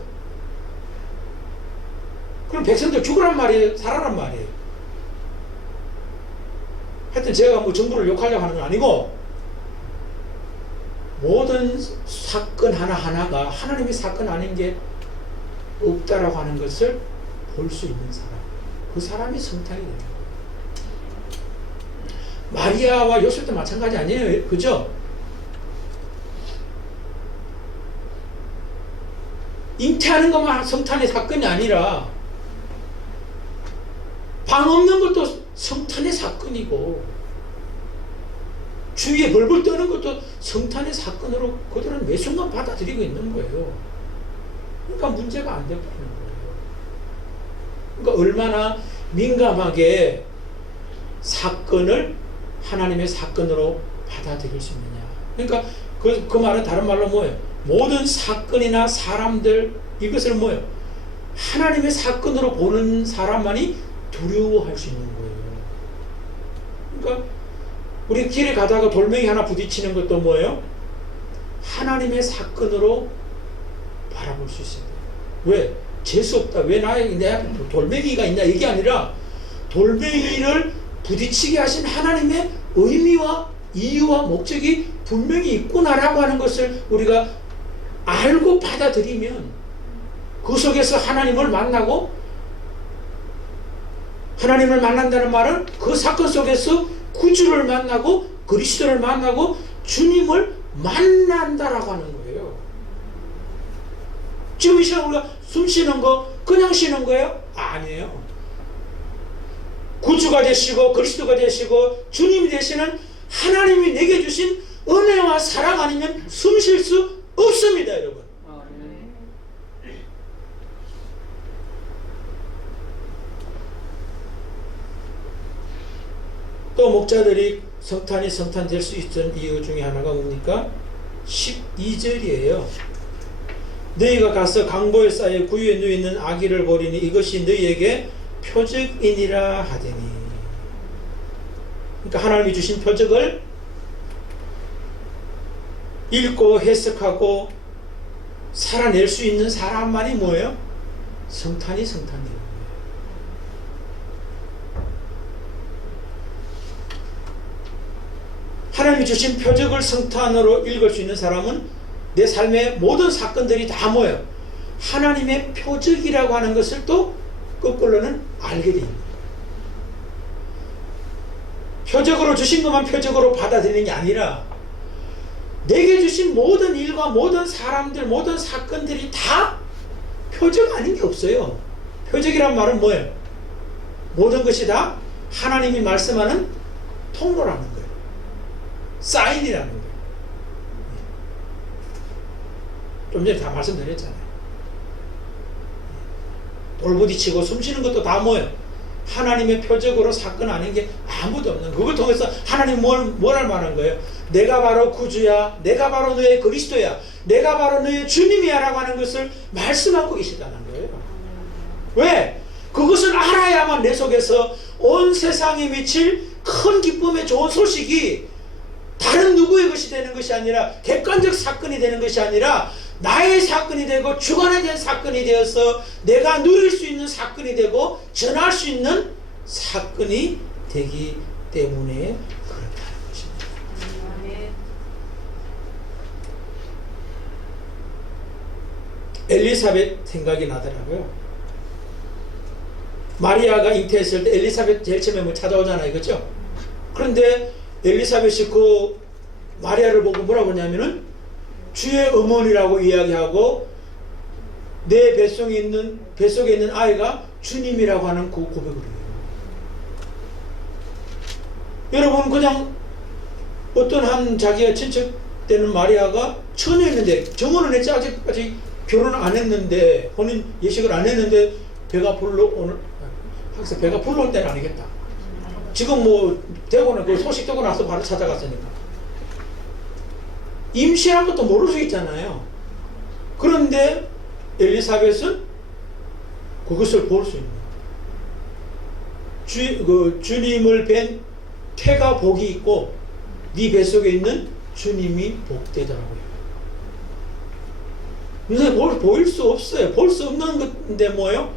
그럼 백성들 죽으란 말이에요? 살아란 말이에요? 하여튼 제가 뭐 정부를 욕하려고 하는 건 아니고 모든 사건 하나하나가 하나님의 사건 아닌 게 없다라고 하는 것을 볼 수 있는 사람, 그 사람이 성탄이 되는 거예요. 마리아와 요셉도 마찬가지 아니에요? 그죠? 잉태하는 것만 성탄의 사건이 아니라 방 없는 것도 성탄의 사건이고 주위에 벌벌 떠는 것도 성탄의 사건으로 그들은 매 순간 받아들이고 있는 거예요. 그러니까 문제가 안 되는 거예요. 그러니까 얼마나 민감하게 사건을 하나님의 사건으로 받아들일 수 있느냐. 그러니까 그 말은 다른 말로 뭐예요? 모든 사건이나 사람들 이것을 뭐예요? 하나님의 사건으로 보는 사람만이 두려워할 수 있는 거예요. 그러니까 우리 길에 가다가 돌멩이 하나 부딪히는 것도 뭐예요? 하나님의 사건으로 바라볼 수 있어요. 왜? 재수 없다. 왜 내 돌멩이가 있냐 이게 아니라 돌멩이를 부딪히게 하신 하나님의 의미와 이유와 목적이 분명히 있구나라고 하는 것을 우리가 알고 받아들이면 그 속에서 하나님을 만나고, 하나님을 만난다는 말은 그 사건 속에서 구주를 만나고 그리스도를 만나고 주님을 만난다라고 하는 거예요. 지금 이 시간 우리가 숨 쉬는 거 그냥 쉬는 거예요? 아니에요. 구주가 되시고 그리스도가 되시고 주님이 되시는 하나님이 내게 주신 은혜와 사랑 아니면 숨 쉴 수 없습니다, 여러분. 또 목자들이 성탄이 성탄 될 수 있던 이유 중에 하나가 뭡니까? 12절이에요. 너희가 가서 강보에 쌓여 구유에 누이는 아기를 보리니 이것이 너희에게 표적이니라 하되니. 그러니까 하나님이 주신 표적을 읽고 해석하고 살아낼 수 있는 사람만이 뭐예요? 성탄이 성탄되는 거예요. 하나님이 주신 표적을 성탄으로 읽을 수 있는 사람은 내 삶의 모든 사건들이 다 뭐예요? 하나님의 표적이라고 하는 것을 또 거꾸로는 알게 됩니다. 표적으로 주신 것만 표적으로 받아들이는 게 아니라 내게 주신 모든 일과 모든 사람들, 모든 사건들이 다 표적 아닌 게 없어요. 표적이란 말은 뭐예요? 모든 것이 다 하나님이 말씀하는 통로라는 거예요. 사인이라는 거예요. 좀 전에 다 말씀드렸잖아요. 돌부딪히고 숨쉬는 것도 다 뭐예요? 하나님의 표적으로 사건 아닌 게 아무도 없는, 그걸 통해서 하나님 뭘 할 만한 거예요? 내가 바로 구주야, 내가 바로 너의 그리스도야, 내가 바로 너의 주님이야 라고 하는 것을 말씀하고 계시다는 거예요. 왜? 그것을 알아야만 내 속에서 온 세상에 미칠 큰 기쁨의 좋은 소식이 다른 누구의 것이 되는 것이 아니라, 객관적 사건이 되는 것이 아니라 나의 사건이 되고 주관화된 사건이 되어서 내가 누릴 수 있는 사건이 되고 전할 수 있는 사건이 되기 때문에 그렇다는 것입니다. 엘리사벳 생각이 나더라고요. 마리아가 잉태했을 때 엘리사벳 제일 처음에 뭐 찾아오잖아요, 그렇죠? 그런데 엘리사벳이 그 마리아를 보고 뭐라고 하냐면은 주의 어머니라고 이야기하고 내 뱃속에 있는 아이가 주님이라고 하는 그 고백을 해요. 여러분, 그냥 어떤 한 자기가 친척 되는 마리아가 처녀였는데, 정혼은 했지 아직 결혼 안 했는데, 혼인 예식을 안 했는데 배가 불러오는, 항상 배가 불러올 때는 아니겠다. 지금 뭐 대구는 그 소식 듣고 나서 바로 찾아갔으니까. 임신한 것도 모를 수 있잖아요. 그런데 엘리사벳은 그것을 볼 수 있는, 주님을 뵌 태가 복이 있고 네 뱃속에 있는 주님이 복되더라고요. 근데 보일 수 없어요. 볼 수 없는 건데 뭐예요?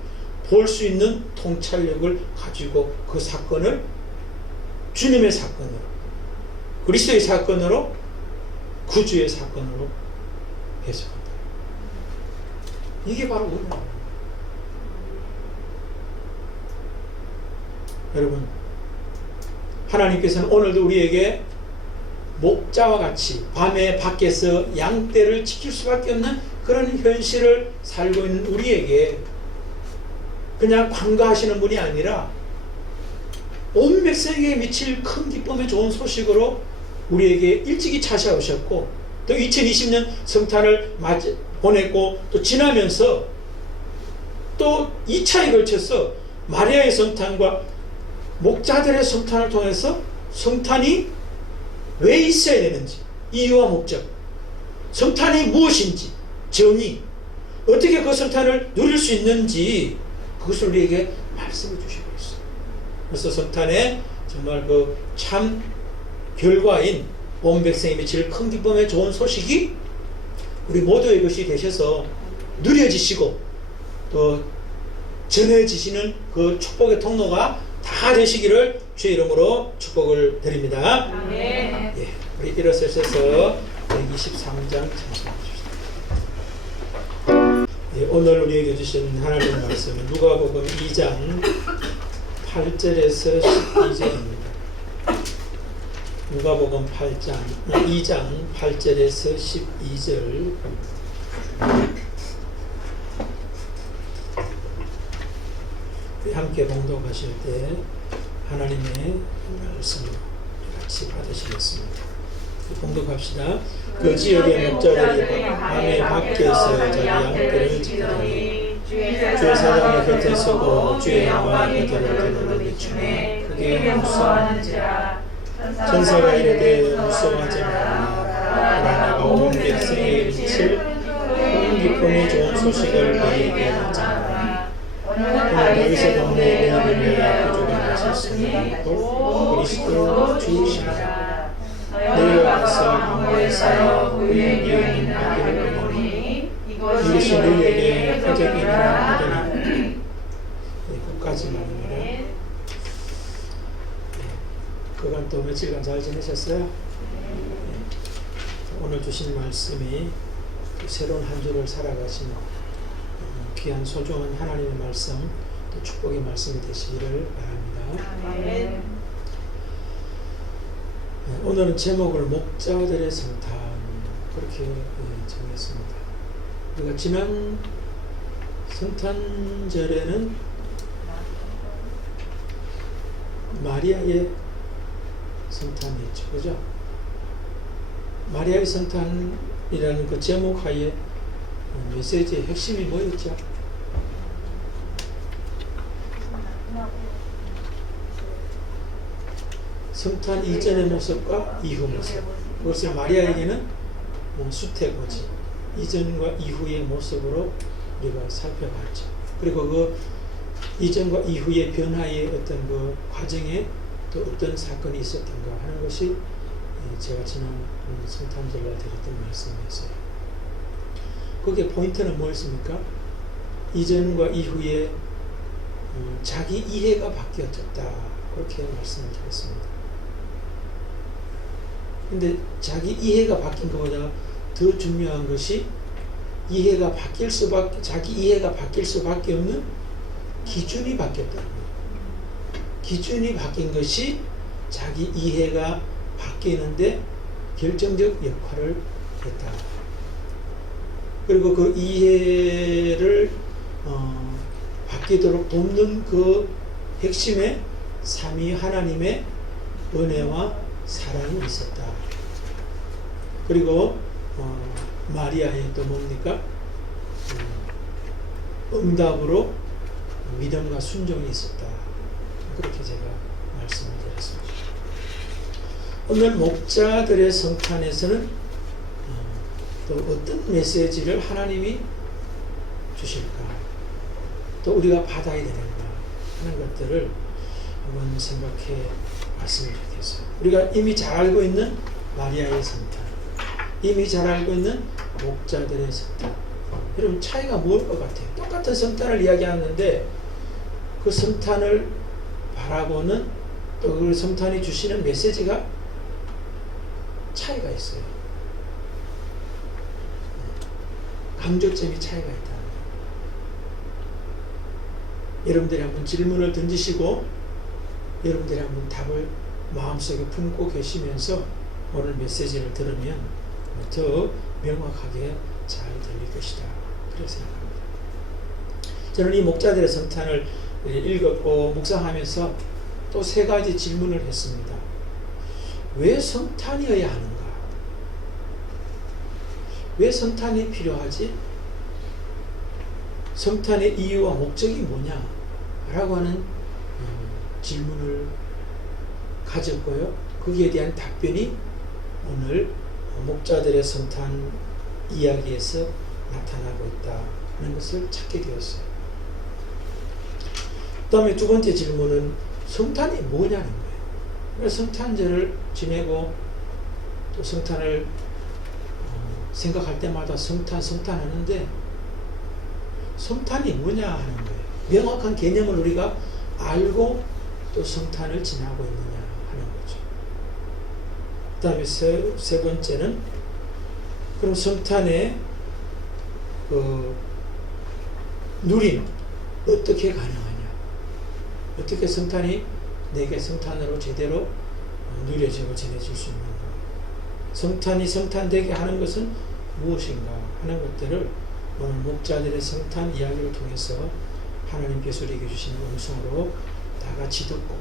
볼 수 있는 통찰력을 가지고 그 사건을 주님의 사건으로, 그리스도의 사건으로, 구주의 사건으로 해석한다. 이게 바로 은혜입니다. 여러분, 하나님께서는 오늘도 우리에게 목자와 같이 밤에 밖에서 양떼를 지킬 수밖에 없는 그런 현실을 살고 있는 우리에게 그냥 관가하시는 분이 아니라 온 백성에게 미칠 큰 기쁨의 좋은 소식으로 우리에게 일찍이 찾아오셨고, 또 2020년 성탄을 보냈고, 또 지나면서 또 2차에 걸쳐서 마리아의 성탄과 목자들의 성탄을 통해서 성탄이 왜 있어야 되는지, 이유와 목적, 성탄이 무엇인지, 정의, 어떻게 그 성탄을 누릴 수 있는지, 그것을 우리에게 말씀해 주시고 있어요. 그래서 성탄에 정말 그 참 결과인 온 백성이 미칠 큰 기쁨의 좋은 소식이 우리 모두의 것이 되셔서 누려지시고 또 전해지시는 그 축복의 통로가 다 되시기를 주의 이름으로 축복을 드립니다. 예, 우리 일어서셔서 123장 찬송합시다. 예, 오늘 우리에게 주신 하나님의 말씀은 누가복음 2장 8절에서 12절입니다. 누가복음 2장 8절에서 12절. 함께 봉독하실 때 하나님의 말씀을 같이 받으시겠습니다. 봉독합시다. 그 지역의 목자들이 밤에 밖에서 자기 양떼를 지키더니 주의 사장의 곁에 서고 주의 영광의 곁으로 들어오는 비추며 크게 무서워하는지라. 천사가 이르되 무서워하지 말라. 그러나 온 백성에게 미칠 큰 기쁨이 좋은 소식을 너희에게 전하노니 오늘 너희서 동네에 너희를 위하여 구주가 나셨으니 곧 그리스도 주이시니라. 너희가 가서 강가에서 그의 기운이 나기를 보니 이것이 너희에게 표적이니라 하더니. 끝까지 말입니다. 그간 또 또 며칠간 잘 지내셨어요? 네. 오늘 주신 말씀이 새로운 한 주를 살아가신 귀한 소중한 하나님의 말씀, 또 축복의 말씀이 되시기를 바랍니다. 아멘. 오늘은 제목을 목자들의 성탄 그렇게 정했습니다. 우리가 지난 성탄절에는 마리아의 성탄이었죠, 그죠? 마리아의 성탄이라는 그 제목 하에 메시지의 핵심이 뭐였죠? 성탄 이전의 모습과 이후 모습. 그것을 마리아에게는 수태고지 이전과 이후의 모습으로 우리가 살펴봤죠. 그리고 그 이전과 이후의 변화의 어떤 그 과정에 또 어떤 사건이 있었던가 하는 것이 제가 지난 성탄절날 드렸던 말씀이었어요. 거기에 포인트는 뭐였습니까? 이전과 이후에 자기 이해가 바뀌어졌다. 그렇게 말씀을 드렸습니다. 근데 자기 이해가 바뀐 것보다 더 중요한 것이 자기 이해가 바뀔 수밖에 없는 기준이 바뀌었다는 거예요. 기준이 바뀐 것이 자기 이해가 바뀌는데 결정적 역할을 했다. 그리고 그 이해를 바뀌도록 돕는 그 핵심에 삼위 하나님의 은혜와 사랑이 있었다. 그리고 마리아의 또 뭡니까? 응답으로 믿음과 순종이 있었다. 그렇게 제가 말씀을 드렸습니다. 오늘 목자들의 성탄에서는 또 어떤 메시지를 하나님이 주실까? 또 우리가 받아야 되는가 하는 것들을 한번 생각해 봤으면 좋겠어요. 우리가 이미 잘 알고 있는 마리아의 성탄, 이미 잘 알고 있는 목자들의 성탄. 여러분 차이가 뭘 것 같아요? 똑같은 성탄을 이야기하는데 그 성탄을 바라보는 또 그 성탄이 주시는 메시지가 차이가 있어요. 강조점이 차이가 있다. 여러분들이 한번 질문을 던지시고 여러분들이 한번 답을 마음속에 품고 계시면서 오늘 메시지를 들으면 더 명확하게 잘 들릴 것이다. 그렇게 생각합니다. 저는 이 목자들의 성탄을 읽었고 묵상하면서 또 세 가지 질문을 했습니다. 왜 성탄이어야 하는가? 왜 성탄이 필요하지? 성탄의 이유와 목적이 뭐냐? 라고 하는 질문을 가졌고요. 거기에 대한 답변이 오늘 목자들의 성탄 이야기에서 나타나고 있다는 것을 찾게 되었어요. 그 다음에 두 번째 질문은 성탄이 뭐냐는 거예요. 성탄절을 지내고 또 성탄을 생각할 때마다 성탄 하는데 성탄이 뭐냐 하는 거예요. 명확한 개념을 우리가 알고 또 성탄을 지나고 있느냐 하는 거죠. 그 다음에 세 번째는 그럼 성탄의 누림 어떻게 가능하냐? 어떻게 성탄이 내게 성탄으로 제대로 누려지고 전해질 수 있는가? 성탄이 성탄되게 하는 것은 무엇인가 하는 것들을 오늘 목자들의 성탄 이야기를 통해서 하나님께서 우리에게 주시는 음성으로 다 같이 듣고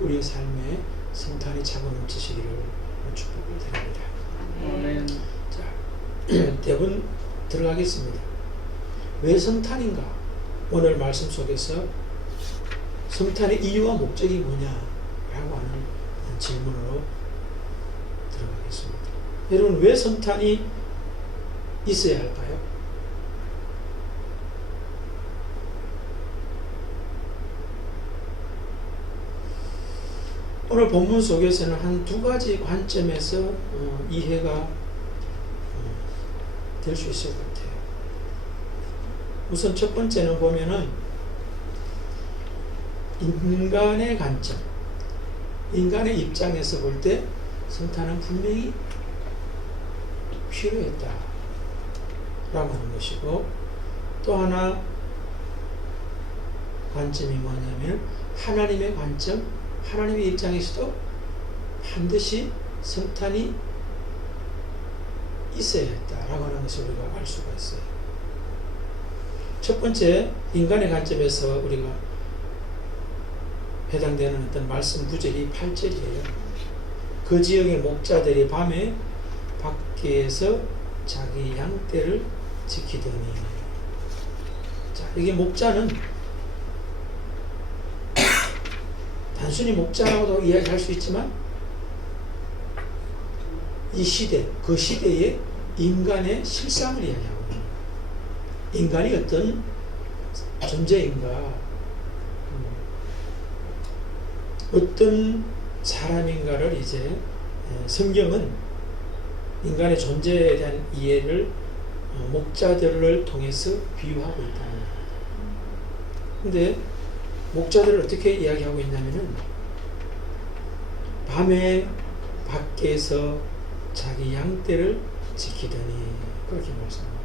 우리의 삶에 성탄이 차고 넘치시기를 축복을 드립니다. 아멘. 자, 대본 들어가겠습니다. 왜 성탄인가? 오늘 말씀 속에서 성탄의 이유와 목적이 뭐냐라고 하는 질문으로 들어가겠습니다. 여러분 왜 성탄이 있어야 할까요? 오늘 본문 속에서는 한 두 가지 관점에서 이해가 될 수 있을 것 같아요. 우선 첫 번째는 보면은 인간의 관점, 인간의 입장에서 볼 때 성탄은 분명히 필요했다 라고 하는 것이고, 또 하나 관점이 뭐냐면 하나님의 관점, 하나님의 입장에서도 반드시 성탄이 있어야 했다라고 하는 것을 우리가 알 수가 있어요. 첫 번째, 인간의 관점에서 우리가 해당되는 어떤 말씀 구절이 8절이에요. 그 지역의 목자들이 밤에 밖에서 자기 양떼를 지키더니. 자, 이게 목자는 단순히 목자라고도 이야기할 수 있지만 이 시대, 그 시대의 인간의 실상을 이야기하고 있는 거예요. 인간이 어떤 존재인가, 어떤 사람인가를 이제 성경은 인간의 존재에 대한 이해를 목자들을 통해서 비유하고 있다는 거예요. 근데 목자들을 어떻게 이야기하고 있냐면은 밤에 밖에서 자기 양떼를 지키더니 그렇게 말씀합니다.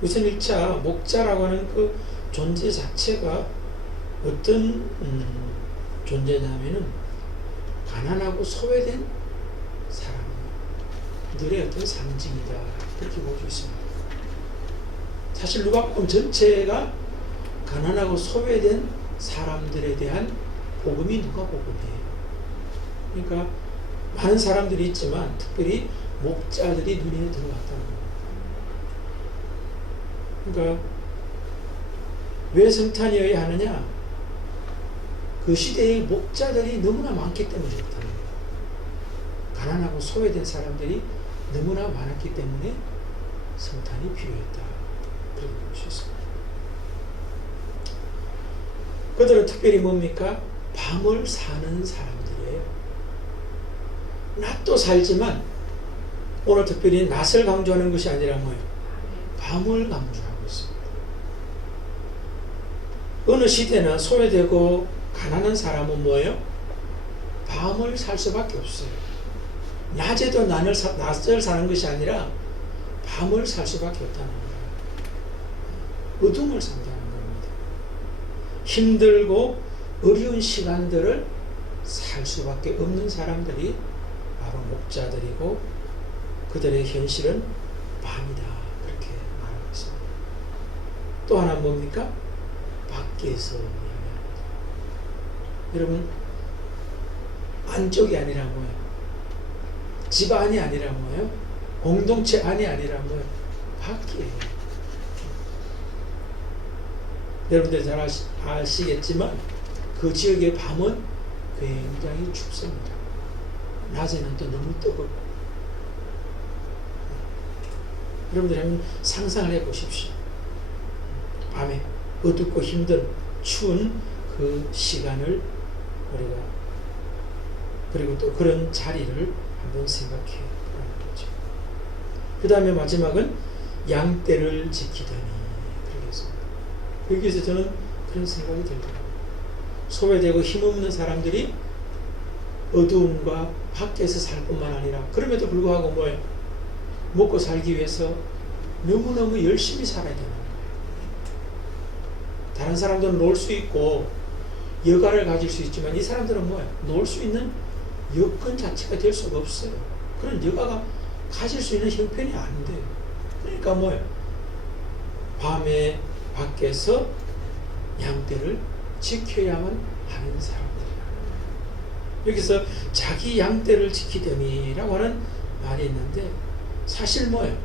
우선 1차 목자라고 하는 그 존재 자체가 어떤 존재냐면은 가난하고 소외된 사람들의 어떤 상징이다, 그렇게 볼 수 있습니다. 사실 누가복음 전체가 가난하고 소외된 사람들에 대한 복음이 누가복음이에요. 그러니까 많은 사람들이 있지만 특별히 목자들이 눈에 들어왔다는 거예요. 그러니까 왜 성탄이어야 하느냐? 그 시대의 목자들이 너무나 많기 때문에 그렇다는 거예요. 가난하고 소외된 사람들이 너무나 많았기 때문에 성탄이 필요했다, 그렇게 볼 수 있습니다. 그들은 특별히 뭡니까? 밤을 사는 사람들이에요. 낮도 살지만 오늘 특별히 낮을 강조하는 것이 아니라 뭐예요? 밤을 강조하고 있습니다. 어느 시대나 소외되고 가난한 사람은 뭐예요? 밤을 살 수밖에 없어요. 낮에도 낮을 사는 것이 아니라 밤을 살 수밖에 없다는 거예요. 어둠을 산다는 겁니다. 힘들고 어려운 시간들을 살 수밖에 없는 사람들이 바로 목자들이고, 그들의 현실은 밤이다, 그렇게 말하고 있습니다. 또 하나 뭡니까? 밖에서 이야기합니다. 여러분, 안쪽이 아니라 뭐예요? 집 안이 아니라 뭐예요? 공동체 안이 아니라 뭐예요? 밖이에요. 여러분들 잘 아시겠지만 그 지역의 밤은 굉장히 춥습니다. 낮에는 또 너무 뜨겁고. 여러분들 한번 상상을 해보십시오. 밤에 어둡고 힘든 추운 그 시간을 우리가, 그리고 또 그런 자리를 한번 생각해 보는 거죠. 그 다음에 마지막은 양떼를 지키다니, 그러겠습니다. 여기서 저는 그런 생각이 들더라고요. 소외되고 힘없는 사람들이 어두움과 밖에서 살 뿐만 아니라, 그럼에도 불구하고 뭐예요? 먹고 살기 위해서 너무너무 열심히 살아야 되는 거예요. 다른 사람들은 놀 수 있고 여가를 가질 수 있지만 이 사람들은 뭐예요? 놀 수 있는 여건 자체가 될 수가 없어요. 그런 여가가 가질 수 있는 형편이 안 돼요. 그러니까 뭐예요? 밤에 밖에서 양떼를 지켜야만 하는 사람들. 여기서 자기 양떼를 지키더니라고 하는 말이 있는데, 사실 뭐예요?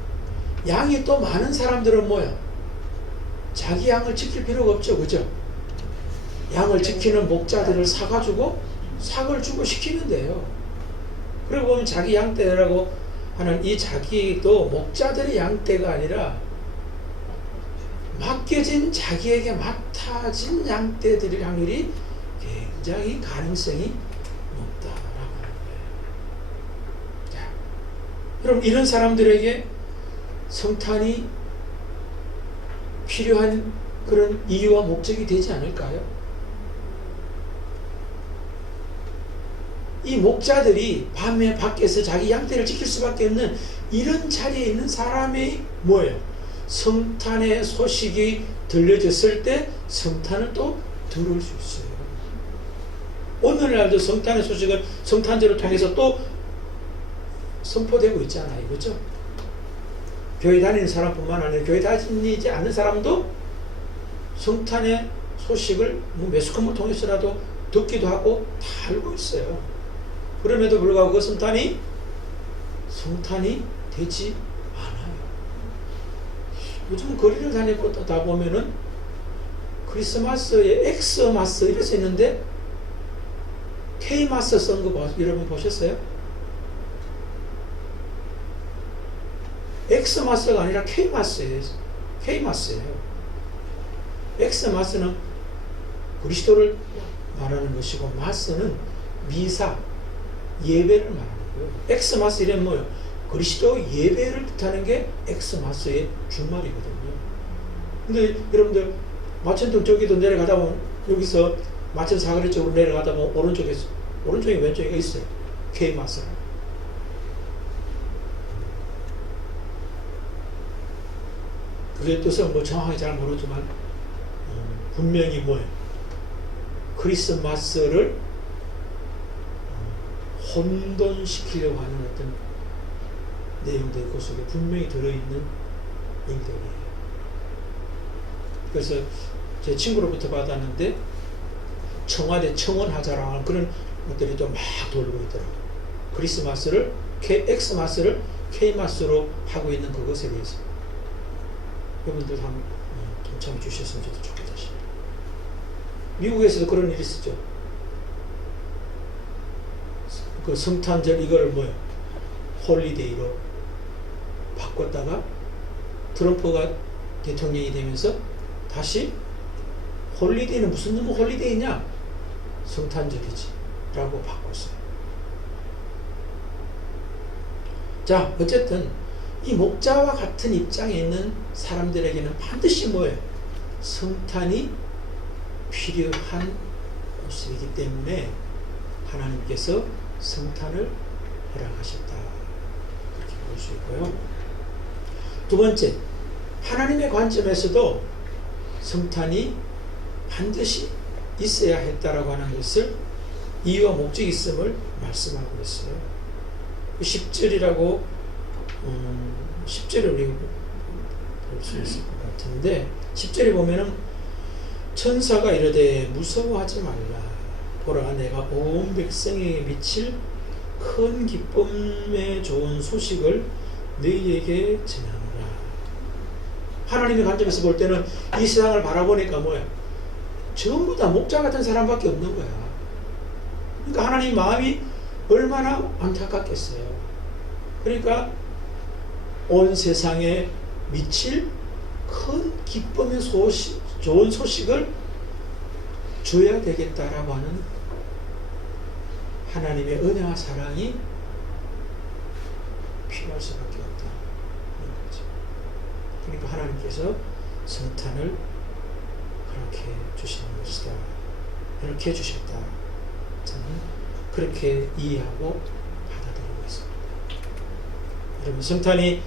양이 또 많은 사람들은 뭐예요? 자기 양을 지킬 필요가 없죠, 그죠? 양을 지키는 목자들을 사가지고 삭을 주고 시키는데요. 그리고 보면 자기 양떼라고 하는 이 자기도 목자들의 양떼가 아니라 맡겨진, 자기에게 맡아진 양떼들의 확률이 굉장히 가능성이 높다라고 하는 거예요. 자, 여러분, 이런 사람들에게 성탄이 필요한 그런 이유와 목적이 되지 않을까요? 이 목자들이 밤에 밖에서 자기 양떼를 지킬 수밖에 없는 이런 자리에 있는 사람이 뭐예요? 성탄의 소식이 들려졌을 때 성탄을 또 들을 수 있어요. 오늘날도 성탄의 소식은 성탄절을 통해서 또 선포되고 있잖아요. 그렇죠? 교회 다니는 사람뿐만 아니라 교회 다니지 않는 사람도 성탄의 소식을 뭐 매스컴을 통해서라도 듣기도 하고 다 알고 있어요. 그럼에도 불구하고 그 성탄이 되지 않아요. 요즘 거리를 다니다 보면은 크리스마스에 엑스마스 이래서 있는데 K마스 쓴 거 여러분 보셨어요? 엑스마스가 아니라 K마스예요. 엑스마스는 그리스도를 말하는 것이고 마스는 미사, 예배를 말하는 거예요. 엑스마스 이란 뭐예요? 그리스도 예배를 뜻하는 게 엑스마스의 준말이거든요. 근데 여러분들 마천동 저기도 내려가다 보면 여기서 마천 사거리 쪽으로 내려가다 보면 오른쪽에 왼쪽에 있어요. K마스가. 그게 뜻은 뭐 정확하게 잘 모르지만 분명히 뭐예요? 크리스마스를 혼돈시키려고 하는 어떤 내용들이 그 속에 분명히 들어있는 일들이에요. 그래서 제 친구로부터 받았는데 청와대 청원하자라는 그런 것들이 좀 막 돌고 있더라고요. 크리스마스를 X마스를 K마스로 하고 있는 그것에 대해서 여러분들 한번 동참해 주셨으면 좋겠다 싶어요. 미국에서도 그런 일이 있었죠. 그 성탄절 이걸 뭐예요? 홀리데이로 바꿨다가 트럼프가 대통령이 되면서 다시 홀리데이는 무슨 놈의 홀리데이냐? 성탄절이지 라고 바꿨어요. 자, 어쨌든 이 목자와 같은 입장에 있는 사람들에게는 반드시 뭐예요? 성탄이 필요한 모습이기 때문에 하나님께서 성탄을 허락하셨다. 그렇게 볼 수 있고요. 두 번째, 하나님의 관점에서도 성탄이 반드시 있어야 했다라고 하는 것을 이유와 목적이 있음을 말씀하고 있어요. 10절이라고 10절을 우리가 볼 수 있을 것 같은데 10절에 보면은 천사가 이르되 무서워하지 말라. 보라 내가 온 백성에게 미칠 큰 기쁨에 좋은 소식을 너희에게 전하노라. 하나님의 관점에서 볼 때는 이 세상을 바라보니까 뭐야? 전부 다 목자 같은 사람밖에 없는 거야. 그러니까 하나님 마음이 얼마나 안타깝겠어요. 그러니까 온 세상에 미칠 큰 기쁨의 소식, 좋은 소식을 줘야 되겠다라고 하는 하나님의 은혜와 사랑이 필요할 수밖에 없다. 그러니까 하나님께서 성탄을 그렇게 주시는 것이다. 이렇게 해주셨다. 저는 그렇게 이해하고 받아들이고 있습니다. 여러분, 성탄이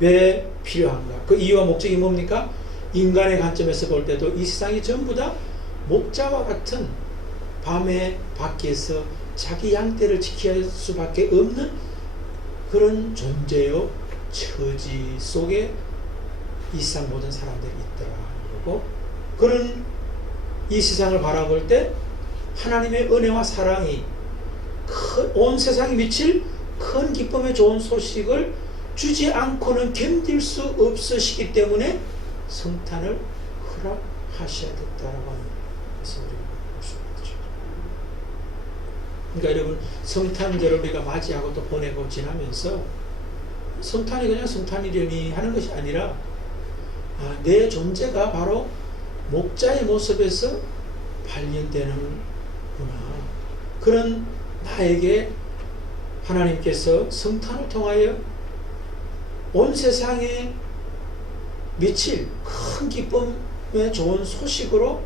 왜 필요한가? 그 이유와 목적이 뭡니까? 인간의 관점에서 볼 때도 이 세상이 전부 다 목자와 같은 밤에 밖에서 자기 양떼를 지켜야 할 수밖에 없는 그런 존재요 처지 속에 이 세상 모든 사람들이 있더라. 그리고 그런 이 세상을 바라볼 때 하나님의 은혜와 사랑이 온 세상에 미칠 큰 기쁨의 좋은 소식을 주지 않고는 견딜 수 없으시기 때문에 성탄을 허락하셔야 됐다라고 하는 것을 우리가 볼 수 있죠. 그러니까 여러분, 성탄절을 우리가 맞이하고 또 보내고 지나면서 성탄이 그냥 성탄이려니 하는 것이 아니라 내 존재가 바로 목자의 모습에서 발견되는구나. 그런 나에게 하나님께서 성탄을 통하여 온 세상에 미칠 큰 기쁨의 좋은 소식으로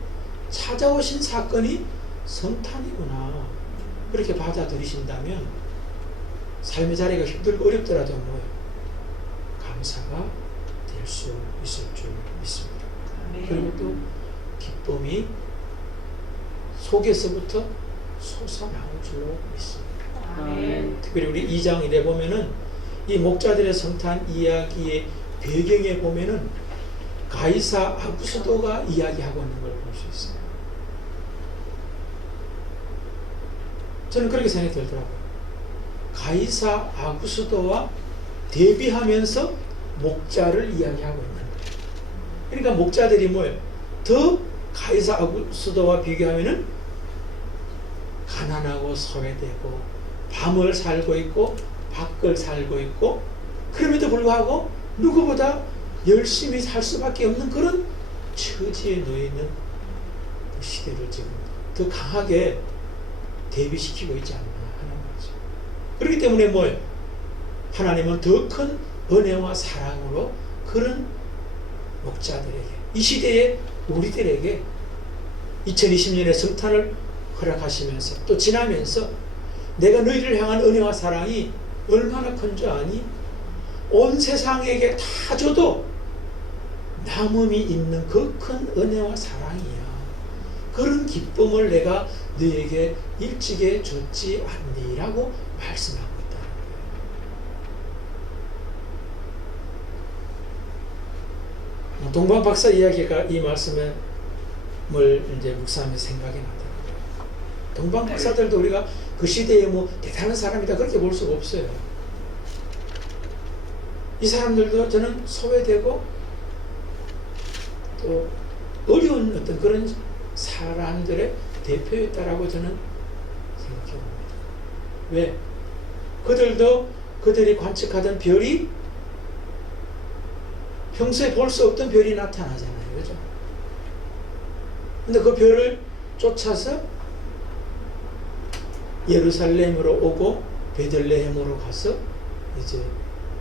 찾아오신 사건이 성탄이구나. 그렇게 받아들이신다면 삶의 자리가 힘들고 어렵더라도 뭐예요? 감사가 될 수 있을 줄 믿습니다. 그리고 또 기쁨이 속에서부터 솟아나올 줄로 믿습니다. 특별히 우리 2장 1에 보면은 이 목자들의 성탄 이야기의 배경에 보면은 가이사 아구스도가 이야기하고 있는 걸 볼 수 있어요. 저는 그렇게 생각이 들더라고요. 가이사 아구스도와 대비하면서 목자를 이야기하고 있는 거예요. 그러니까 목자들이 뭐예요? 더 가이사 아구스도와 비교하면은 가난하고 소외되고 밤을 살고 있고 밖을 살고 있고 그럼에도 불구하고 누구보다 열심히 살 수밖에 없는 그런 처지에 놓여 있는 그 시대를 지금 더 강하게 대비시키고 있지 않나 하는 거죠. 그렇기 때문에 뭐예요? 하나님은 더 큰 은혜와 사랑으로 그런 목자들에게 이 시대의 우리들에게 2020년의 성탄을 허락하시면서 또 지나면서 내가 너희를 향한 은혜와 사랑이 얼마나 큰 줄 아니? 온 세상에게 다 줘도 남음이 있는 그 큰 은혜와 사랑이야. 그런 기쁨을 내가 너에게 일찍에 줬지 않니라고 말씀하고 있다는 거예요. 동방 박사 이야기가 이 말씀을 이제 묵상하면서 생각이 나더라고요. 동방 박사들도 우리가 그 시대에 뭐 대단한 사람이다 그렇게 볼 수가 없어요. 이 사람들도 저는 소외되고 또 어려운 어떤 그런 사람들의 대표였다라고 저는 생각해 봅니다. 왜? 그들도 그들이 관측하던 별이 평소에 볼 수 없던 별이 나타나잖아요. 그죠? 근데 그 별을 쫓아서 예루살렘으로 오고 베들레헴으로 가서 이제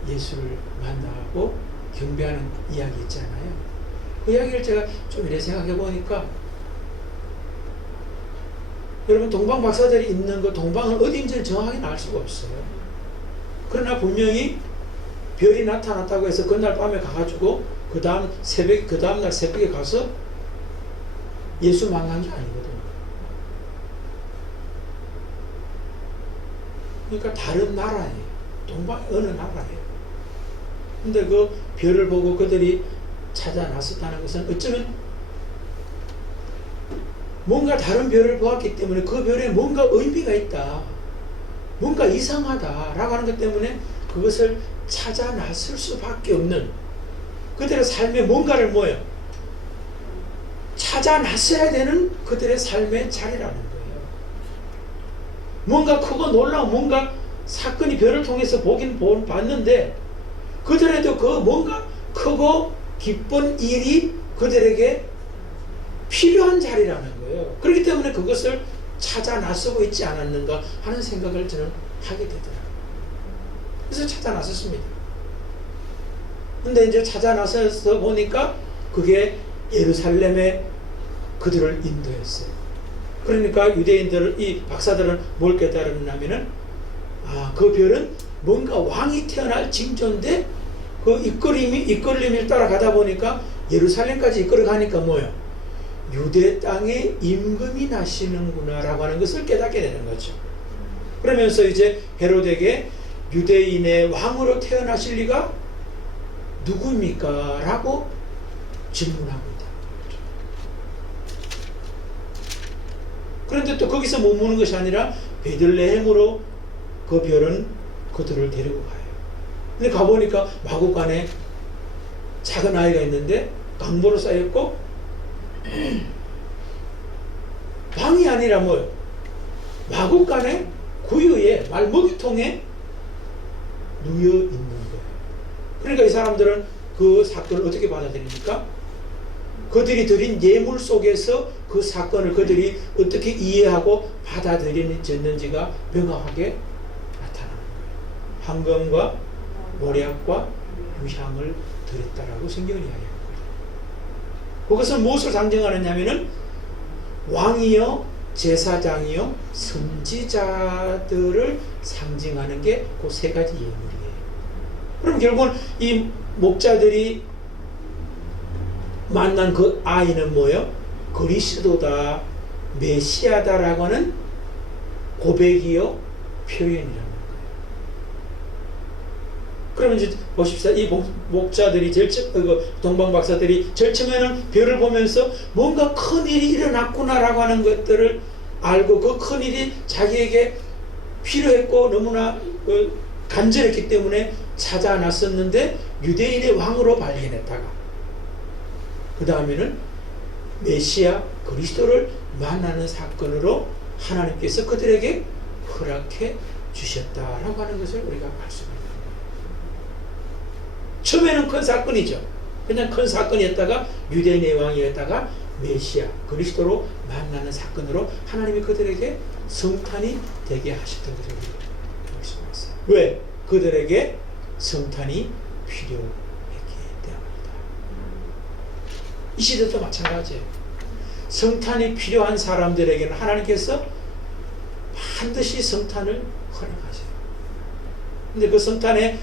예수를 만나고 경배하는 이야기 있잖아요. 그 이야기를 제가 좀 이렇게 생각해 보니까 여러분 동방 박사들이 있는 그 동방은 어디인지는 정확히 알 수가 없어요. 그러나 분명히 별이 나타났다고 해서 그날 밤에 가가지고 그 다음날 새벽에 가서 예수 만난 게 아니거든요. 그러니까 다른 나라예요. 동방 어느 나라예요. 근데 그 별을 보고 그들이 찾아 나섰다는 것은 어쩌면 뭔가 다른 별을 보았기 때문에 그 별에 뭔가 의미가 있다. 뭔가 이상하다라고 하는 것 때문에 그것을 찾아 나설 수밖에 없는 그들의 삶에 뭔가를 뭐예요? 찾아 나서야 되는 그들의 삶의 자리라는 거예요. 뭔가 크고 놀라운 뭔가 사건이 별을 통해서 보긴 봤는데 그들에도 그 뭔가 크고 기쁜 일이 그들에게 필요한 자리라는 거예요. 그렇기 때문에 그것을 찾아 나서고 있지 않았는가 하는 생각을 저는 하게 되더라고요. 그래서 찾아 나섰습니다. 근데 이제 찾아 나서서 보니까 그게 예루살렘에 그들을 인도했어요. 그러니까 유대인들, 이 박사들은 뭘 깨달았냐면은 그 별은 뭔가 왕이 태어날 징조인데 그 이끌림을 따라가다 보니까 예루살렘까지 이끌어가니까 뭐예요? 유대 땅에 임금이 나시는구나 라고 하는 것을 깨닫게 되는 거죠. 그러면서 이제 헤롯에게 유대인의 왕으로 태어나실 리가 누구입니까? 라고 질문하고 있다는 거죠. 그런데 또 거기서 머무는 것이 아니라 베들레헴으로 그 별은 그들을 데리고 가요. 근데 가보니까 마구간에 작은 아이가 있는데 강보로 쌓였고 방이 아니라 뭐요? 마구간에 구유에 말먹이통에 누워 있는 거예요. 그러니까 이 사람들은 그 사건을 어떻게 받아들입니까? 그들이 드린 예물 속에서 그 사건을 그들이 어떻게 이해하고 받아들였는지가 명확하게 나타나는 거예요. 황금과 모략과 유향을 드렸다라고 성경이 이야기합니다. 그것은 무엇을 상징하느냐면은 왕이여 제사장이요 선지자들을 상징하는 게 그 세 가지 예물이에요. 그럼 결국은 이 목자들이 만난 그 아이는 뭐예요? 그리스도다, 메시아다라고 하는 고백이요 표현이라는 거예요. 그러면 이제 보십시다. 이 목자들이 동방 박사들이 제일 처음에는 별을 보면서 뭔가 큰 일이 일어났구나라고 하는 것들을 알고 그 큰 일이 자기에게 필요했고 너무나 간절했기 때문에 찾아 나섰는데 유대인의 왕으로 발견했다가 그 다음에는 메시아 그리스도를 만나는 사건으로 하나님께서 그들에게 허락해 주셨다라고 하는 것을 우리가 알 수가 있습니다. 처음에는 큰 사건이죠. 그냥 큰 사건이었다가 유대인의 왕이었다가 메시아 그리스도로 만나는 사건으로 하나님이 그들에게 성탄이 되게 하셨던 것을 볼 수가 있어요. 왜? 그들에게 성탄이 필요했기 때문이다. 이 시대도 마찬가지예요. 성탄이 필요한 사람들에게는 하나님께서 반드시 성탄을 허락하세요. 근데 그 성탄에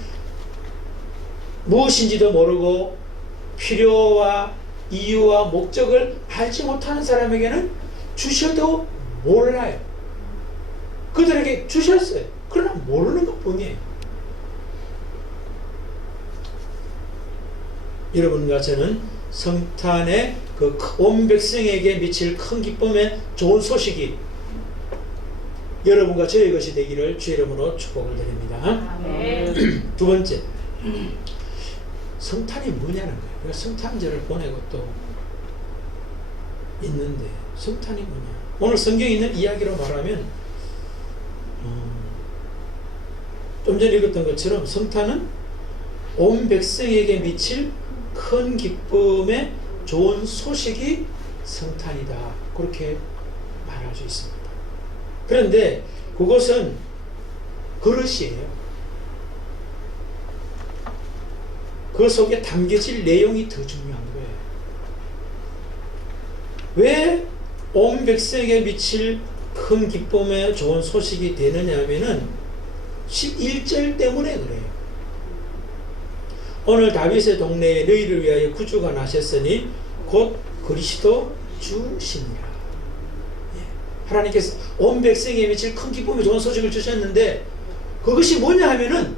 무엇인지도 모르고 필요와 이유와 목적을 알지 못하는 사람에게는 주셔도 몰라요. 그들에게 주셨어요. 그러나 모르는 것 뿐이에요. 여러분과 저는 성탄의 그 온 백성에게 미칠 큰 기쁨의 좋은 소식이 여러분과 저의 것이 되기를 주의 이름으로 축복을 드립니다. 두 번째, 성탄이 뭐냐는 거예요. 우리가 성탄절을 보내고 또 있는데 성탄이 뭐냐. 오늘 성경에 있는 이야기로 말하면 좀 전에 읽었던 것처럼 성탄은 온 백성에게 미칠 큰 기쁨의 좋은 소식이 성탄이다. 그렇게 말할 수 있습니다. 그런데 그것은 그릇이에요. 그 속에 담겨질 내용이 더 중요한 거예요. 왜 온 백성에게 미칠 큰 기쁨의 좋은 소식이 되느냐 하면은 11절 때문에 그래요. 오늘 다윗의 동네에 너희를 위하여 구주가 나셨으니 곧 그리스도 주시니라. 하나님께서 온 백성에게 미칠 큰 기쁨의 좋은 소식을 주셨는데 그것이 뭐냐 하면은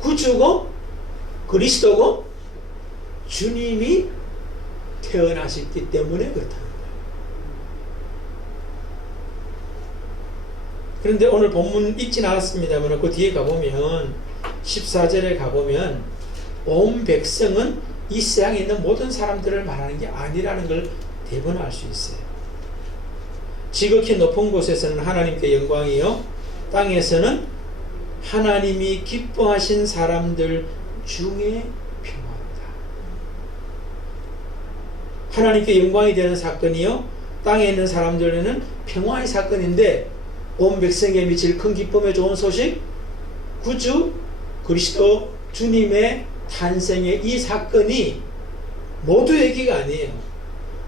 구주고 그리스도고 주님이 태어나셨기 때문에 그렇다는 거예요. 그런데 오늘 본문 읽진 않았습니다만 그 뒤에 가보면 14절에 가보면 온 백성은 이 세상에 있는 모든 사람들을 말하는 게 아니라는 걸 대번 알 수 있어요. 지극히 높은 곳에서는 하나님께 영광이요 땅에서는 하나님이 기뻐하신 사람들 중에 평화로다. 하나님께 영광이 되는 사건이요 땅에 있는 사람들에는 평화의 사건인데 온 백성에 미칠 큰 기쁨의 좋은 소식 구주 그리스도 주님의 탄생의 이 사건이 모두 얘기가 아니에요.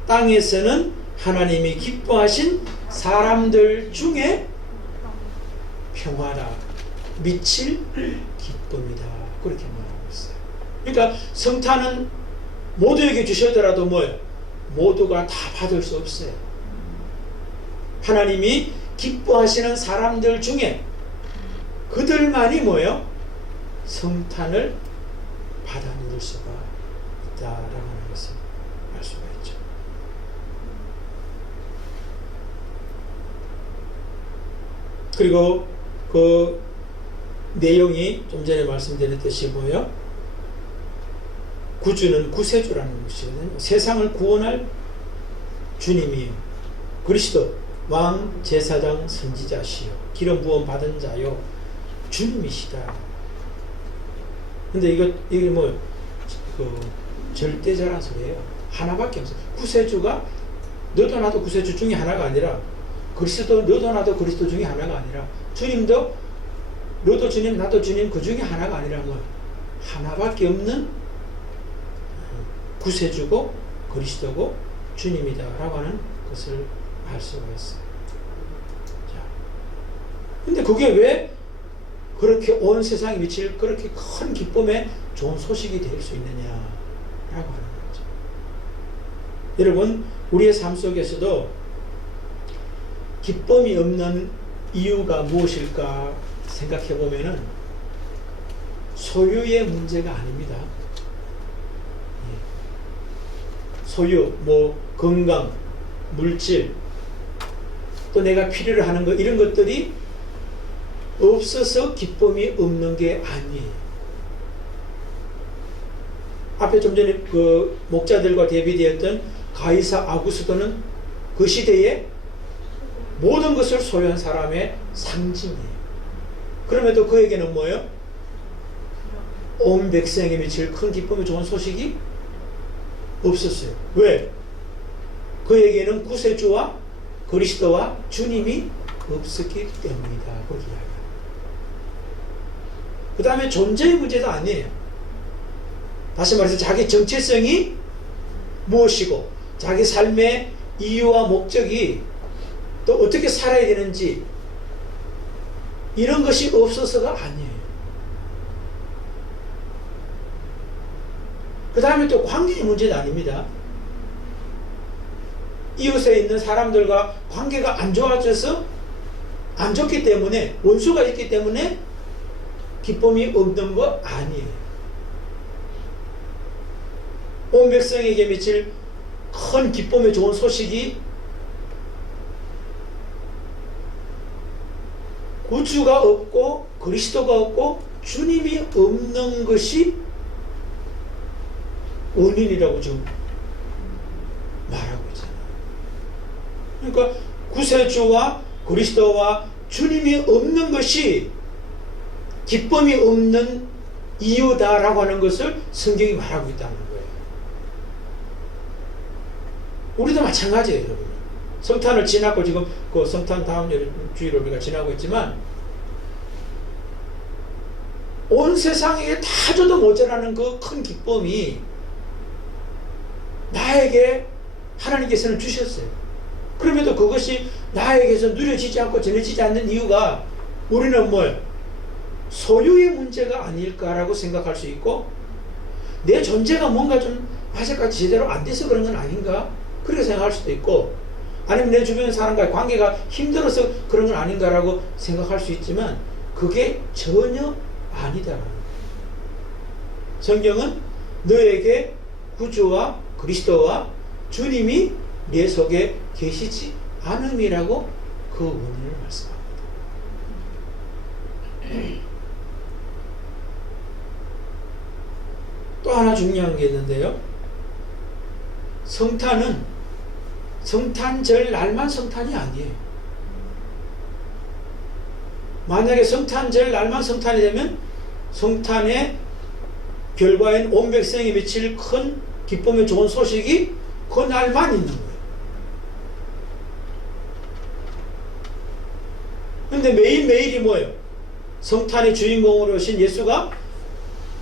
땅에서는 하나님이 기뻐하신 사람들 중에 평화다. 미칠 기쁨이다. 그렇게 말하고 있어요. 그러니까 성탄은 모두에게 주셨더라도 뭐예요? 모두가 다 받을 수 없어요. 하나님이 기뻐하시는 사람들 중에 그들만이 뭐예요? 성탄을 받아 누릴 수가 있다라고 하는 것을 알 수가 있죠. 그리고 그 내용이 좀 전에 말씀드렸듯이 뭐예요? 구주는 구세주라는 것이거든요. 세상을 구원할 주님이요. 그리스도 왕, 제사장, 선지자시요. 기름 부음 받은 자요. 주님이시다. 근데 이게 뭐, 절대자란 소리예요. 하나밖에 없어요. 구세주가 너도 나도 구세주 중에 하나가 아니라 그리스도 너도 나도 그리스도 중에 하나가 아니라 주님도 너도 주님 나도 주님 그 중에 하나가 아니라 뭐 하나밖에 없는 구세주고 그리스도고 주님이다 라고 하는 것을 알 수가 있어요. 자, 근데 그게 왜 그렇게 온 세상에 미칠 그렇게 큰 기쁨의 좋은 소식이 될 수 있느냐라고 하는 거죠. 여러분, 우리의 삶 속에서도 기쁨이 없는 이유가 무엇일까 생각해 보면은 소유의 문제가 아닙니다. 소유, 건강, 물질, 또 내가 필요로 하는 것, 이런 것들이 없어서 기쁨이 없는 게 아니에요. 앞에 좀 전에 그 목자들과 대비되었던 가이사 아구스도는 그 시대에 모든 것을 소유한 사람의 상징이에요. 그럼에도 그에게는 뭐예요? 온 백성에게 미칠 큰 기쁨이 좋은 소식이 없었어요. 왜? 그에게는 구세주와 그리스도와 주님이 없었기 때문이다. 그렇게 이야기합니다. 그 다음에 존재의 문제도 아니에요. 다시 말해서 자기 정체성이 무엇이고 자기 삶의 이유와 목적이 또 어떻게 살아야 되는지 이런 것이 없어서가 아니에요. 그 다음에 또 관계의 문제도 아닙니다. 이웃에 있는 사람들과 관계가 안 좋아져서 안 좋기 때문에 원수가 있기 때문에 기쁨이 없는 거 아니에요. 온 백성에게 미칠 큰 기쁨의 좋은 소식이 구주가 없고 그리스도가 없고 주님이 없는 것이 원인이라고 지금 말하고 있잖아요. 그러니까 구세주와 그리스도와 주님이 없는 것이 기쁨이 없는 이유다라고 하는 것을 성경이 말하고 있다는 거예요. 우리도 마찬가지예요, 여러분. 성탄을 지나고 지금 그 성탄 다음 주일을 우리가 지나고 있지만 온 세상에 다 줘도 모자라는 그 큰 기쁨이 나에게 하나님께서는 주셨어요. 그럼에도 그것이 나에게서 누려지지 않고 전해지지 않는 이유가 우리는 뭐예요? 소유의 문제가 아닐까라고 생각할 수 있고 내 존재가 뭔가 좀 아직까지 제대로 안 돼서 그런 건 아닌가? 그렇게 생각할 수도 있고 아니면 내 주변 사람과의 관계가 힘들어서 그런 건 아닌가라고 생각할 수 있지만 그게 전혀 아니다라는 거예요. 성경은 너에게 구주와 그리스도와 주님이 내 속에 계시지 않음이라고 그 원인을 말씀합니다. 또 하나 중요한 게 있는데요. 성탄은 성탄절 날만 성탄이 아니에요. 만약에 성탄절 날만 성탄이 되면 성탄의 결과인 온 백성에 미칠 큰 기쁨의 좋은 소식이 그 날만 있는 거예요. 그런데 매일매일이 뭐예요? 성탄의 주인공으로 오신 예수가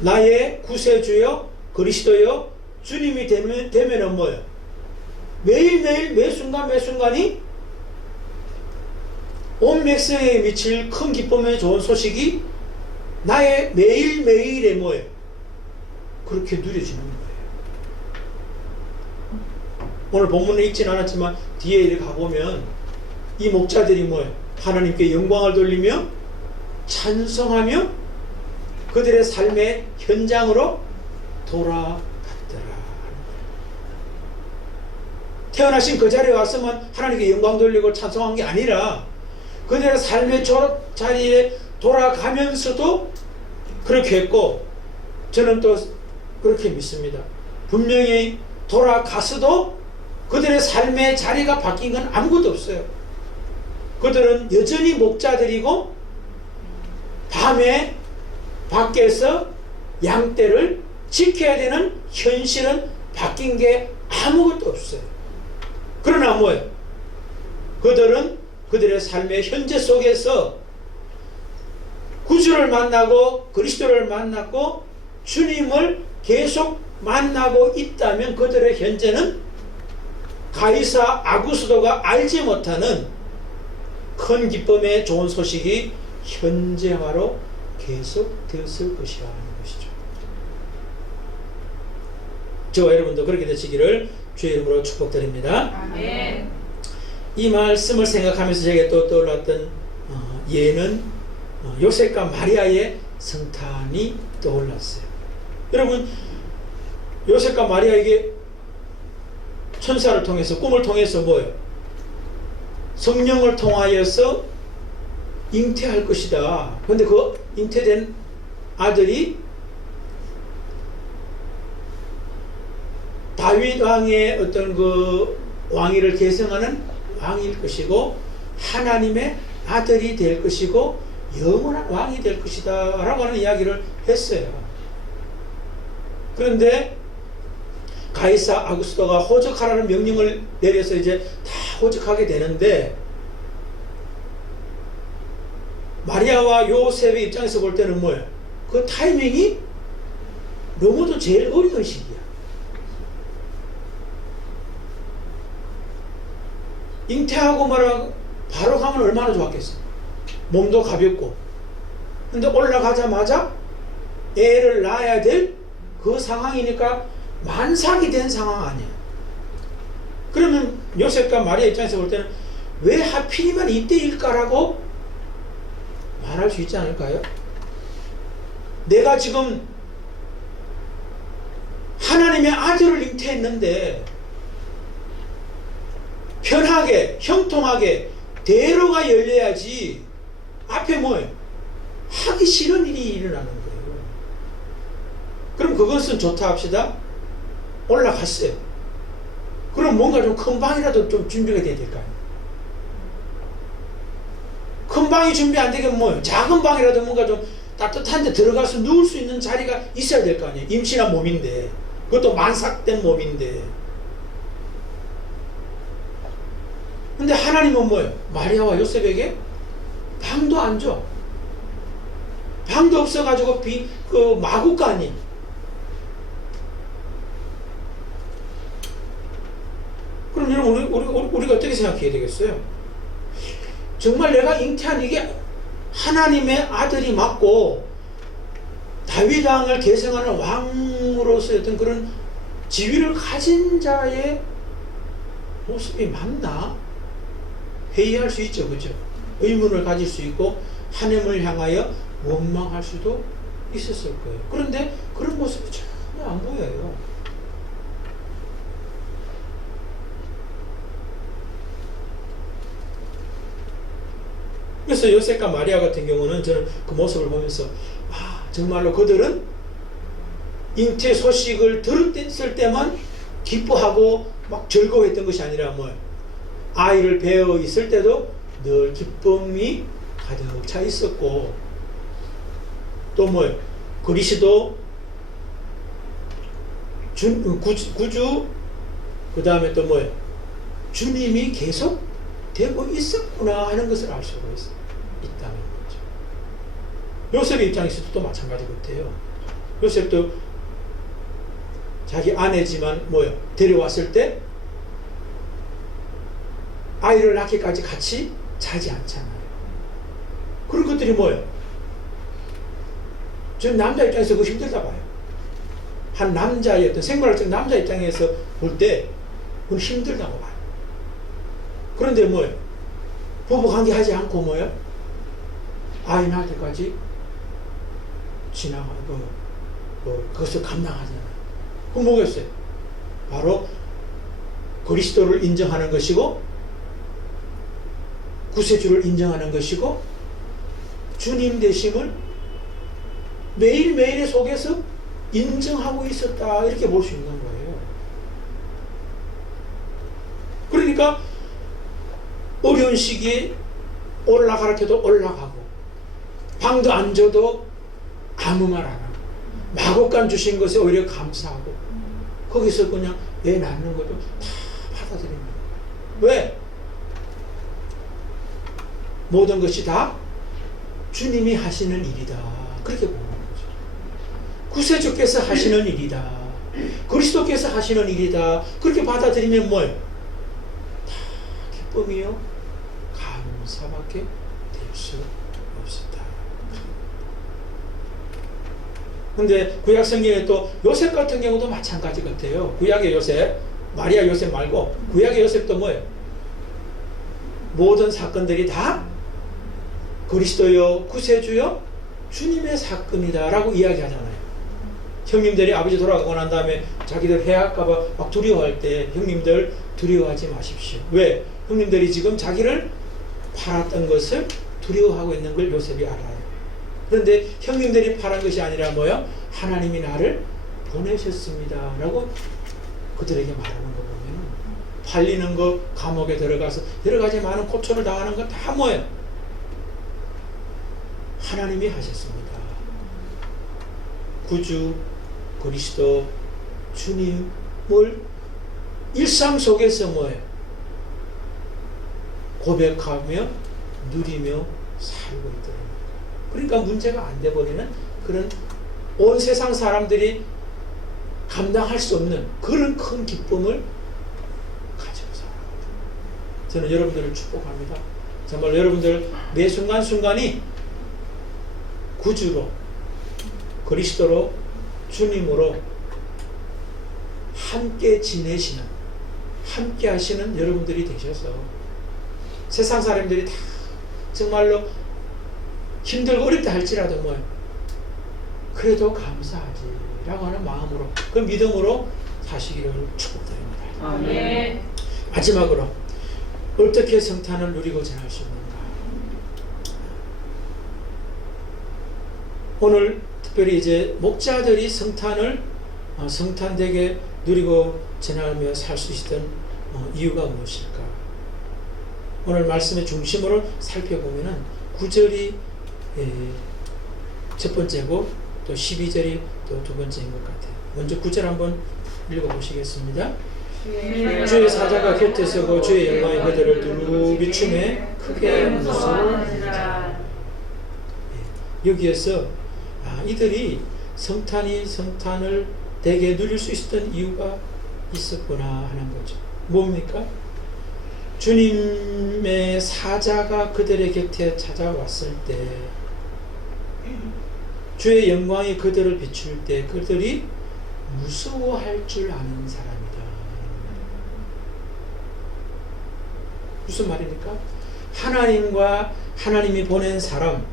나의 구세주요 그리스도요 주님이 되면은 뭐예요? 매일매일 매순간 매순간이 온 백성에게 미칠 큰 기쁨의 좋은 소식이 나의 매일매일의 뭐예요? 그렇게 누려지는 거예요. 오늘 본문에 읽진 않았지만 뒤에 이렇게 가보면 이 목자들이 뭐예요? 하나님께 영광을 돌리며 찬송하며 그들의 삶의 현장으로 돌아갔더라. 태어나신 그 자리에 왔으면 하나님께 영광 돌리고 찬송한 게 아니라 그들의 삶의 자리에 돌아가면서도 그렇게 했고 저는 또 그렇게 믿습니다. 분명히 돌아가서도 그들의 삶의 자리가 바뀐 건 아무것도 없어요. 그들은 여전히 목자들이고 밤에 밖에서 양떼를 지켜야 되는 현실은 바뀐 게 아무것도 없어요. 그러나 뭐예요? 그들은 그들의 삶의 현재 속에서 구주를 만나고 그리스도를 만났고 주님을 계속 만나고 있다면 그들의 현재는 가이사 아구스도가 알지 못하는 큰 기쁨의 좋은 소식이 현재화로 계속되었을 것이라 하는 것이죠. 저와 여러분도 그렇게 되시기를 주의 이름으로 축복드립니다. 아멘. 이 말씀을 생각하면서 제게 또 떠올랐던 예는 요셉과 마리아의 성탄이 떠올랐어요. 여러분, 요셉과 마리아에게 천사를 통해서, 꿈을 통해서 뭐예요? 성령을 통하여서 잉태할 것이다. 그런데 그 잉태된 아들이 다윗 왕의 어떤 그 왕위를 계승하는 왕일 것이고, 하나님의 아들이 될 것이고, 영원한 왕이 될 것이다 라고 하는 이야기를 했어요. 그런데 가이사 아구스도가 호적하라는 명령을 내려서 이제 다 호적하게 되는데, 마리아와 요셉의 입장에서 볼 때는 뭐예요? 그 타이밍이 너무도 제일 어려운 시기야. 잉태하고 말하고 바로 가면 얼마나 좋았겠어. 몸도 가볍고. 근데 올라가자마자 애를 낳아야 될 그 상황이니까 만삭이 된 상황 아니야. 그러면 요셉과 마리아 입장에서 볼 때는 왜 하필이면 이때일까라고 말할 수 있지 않을까요? 내가 지금 하나님의 아들을 잉태했는데 편하게, 형통하게 대로가 열려야지 앞에 뭐예요? 하기 싫은 일이 일어나는 거예요. 그럼 그것은 좋다 합시다. 올라갔어요. 그럼 뭔가 좀 큰 방이라도 좀 준비가 돼야 될까요? 큰 방이 준비 안 되면 뭐예요? 작은 방이라도 뭔가 좀 따뜻한 데 들어가서 누울 수 있는 자리가 있어야 될 거 아니에요? 임신한 몸인데, 그것도 만삭된 몸인데. 근데 하나님은 뭐예요? 마리아와 요셉에게 방도 안 줘. 방도 없어가지고 그 마구간이. 그럼 여러분, 우리가 어떻게 생각해야 되겠어요? 정말 내가 잉태한 이게 하나님의 아들이 맞고 다윗 왕을 계승하는 왕으로서의 어떤 그런 지위를 가진 자의 모습이 맞나? 회의할 수 있죠. 그죠? 의문을 가질 수 있고 하나님을 향하여 원망할 수도 있었을 거예요. 그런데 그런 모습이 전혀 안 보여요. 그래서 요셉과 마리아 같은 경우는 저는 그 모습을 보면서 정말로 그들은 잉태 소식을 들었을 때만 기뻐하고 막 즐거워했던 것이 아니라 아이를 배어 있을 때도 늘 기쁨이 가득 차 있었고, 또 그리스도 구주, 그 다음에 또 주님이 계속 되고 있었구나 하는 것을 알 수가 있다는 거죠. 요셉의 입장에서도 또 마찬가지 같아요. 요셉도 자기 아내지만 데려왔을 때 아이를 낳기까지 같이 자지 않잖아요. 그런 것들이 저는 남자 입장에서 그거 힘들다 봐요. 한 남자의 어떤 생물학적 남자 입장에서 볼 때 그건 힘들다고 봐요. 그런데 부부관계 하지 않고 아이 낳을 때까지 지나가고 그것을 감당하잖아요. 그건 뭐겠어요? 바로 그리스도를 인정하는 것이고, 구세주를 인정하는 것이고, 주님 되심을 매일매일의 속에서 인정하고 있었다, 이렇게 볼 수 있는 거예요. 그러니까 어려운 시기에 올라가라 해도 올라가고, 방도 안 줘도 아무 말 안 하고, 마곡간 주신 것에 오히려 감사하고, 거기서 그냥 애 낳는 것도 다 받아들입니다. 왜? 모든 것이 다 주님이 하시는 일이다, 그렇게 보는 거죠. 구세주께서 하시는 일이다, 그리스도께서 하시는 일이다, 그렇게 받아들이면 기쁨이요 감사밖에 될 수 없었다. 근데 구약 성경에 또 요셉 같은 경우도 마찬가지 같아요. 구약의 요셉, 마리아 요셉 말고 구약의 요셉도 뭐예요? 모든 사건들이 다 그리스도요 구세주요 주님의 사건이다 라고 이야기하잖아요. 형님들이 아버지 돌아가고 난 다음에 자기들 해할까봐 막 두려워할 때 형님들 두려워하지 마십시오. 왜? 형님들이 지금 자기를 팔았던 것을 두려워하고 있는 걸 요셉이 알아요. 그런데 형님들이 팔은 것이 아니라 뭐요? 하나님이 나를 보내셨습니다 라고 그들에게 말하는 거 보면 팔리는 거, 감옥에 들어가서 여러 가지 많은 고초를 당하는 거 다 뭐예요? 하나님이 하셨습니다. 구주 그리스도 주님을 일상 속에서 뭐예요? 고백하며 누리며 살고 있더라고요. 그러니까 문제가 안 돼버리는 그런 온 세상 사람들이 감당할 수 없는 그런 큰 기쁨을 가지고 살아갑니다. 저는 여러분들을 축복합니다. 정말 여러분들 매 순간순간이 구주로 그리스도로 주님으로 함께 지내시는 함께 하시는 여러분들이 되셔서 세상 사람들이 다 정말로 힘들고 어렵다 할지라도 뭐예요? 그래도 감사하지 라고 하는 마음으로 그 믿음으로 사시기를 축복드립니다. 아멘. 마지막으로 어떻게 성탄을 누리고 지낼 수 있는가? 오늘 특별히 이제 목자들이 성탄을 성탄되게 누리고 지나며 살 수 있었던 이유가 무엇일까? 오늘 말씀의 중심으로 살펴보면은 9절이 첫 번째고 또 12절이 또 두 번째인 것 같아요. 먼저 9절 한번 읽어보시겠습니다. 주의 사자가 곁에 서고 주의 영광이 그들을 두루 비추매 크게 무서워하니라. 여기에서 이들이 성탄을 되게 누릴 수 있었던 이유가 있었구나 하는 거죠. 뭡니까? 주님의 사자가 그들의 곁에 찾아왔을 때 주의 영광이 그들을 비출 때 그들이 무서워할 줄 아는 사람이다. 무슨 말입니까? 하나님과 하나님이 보낸 사람,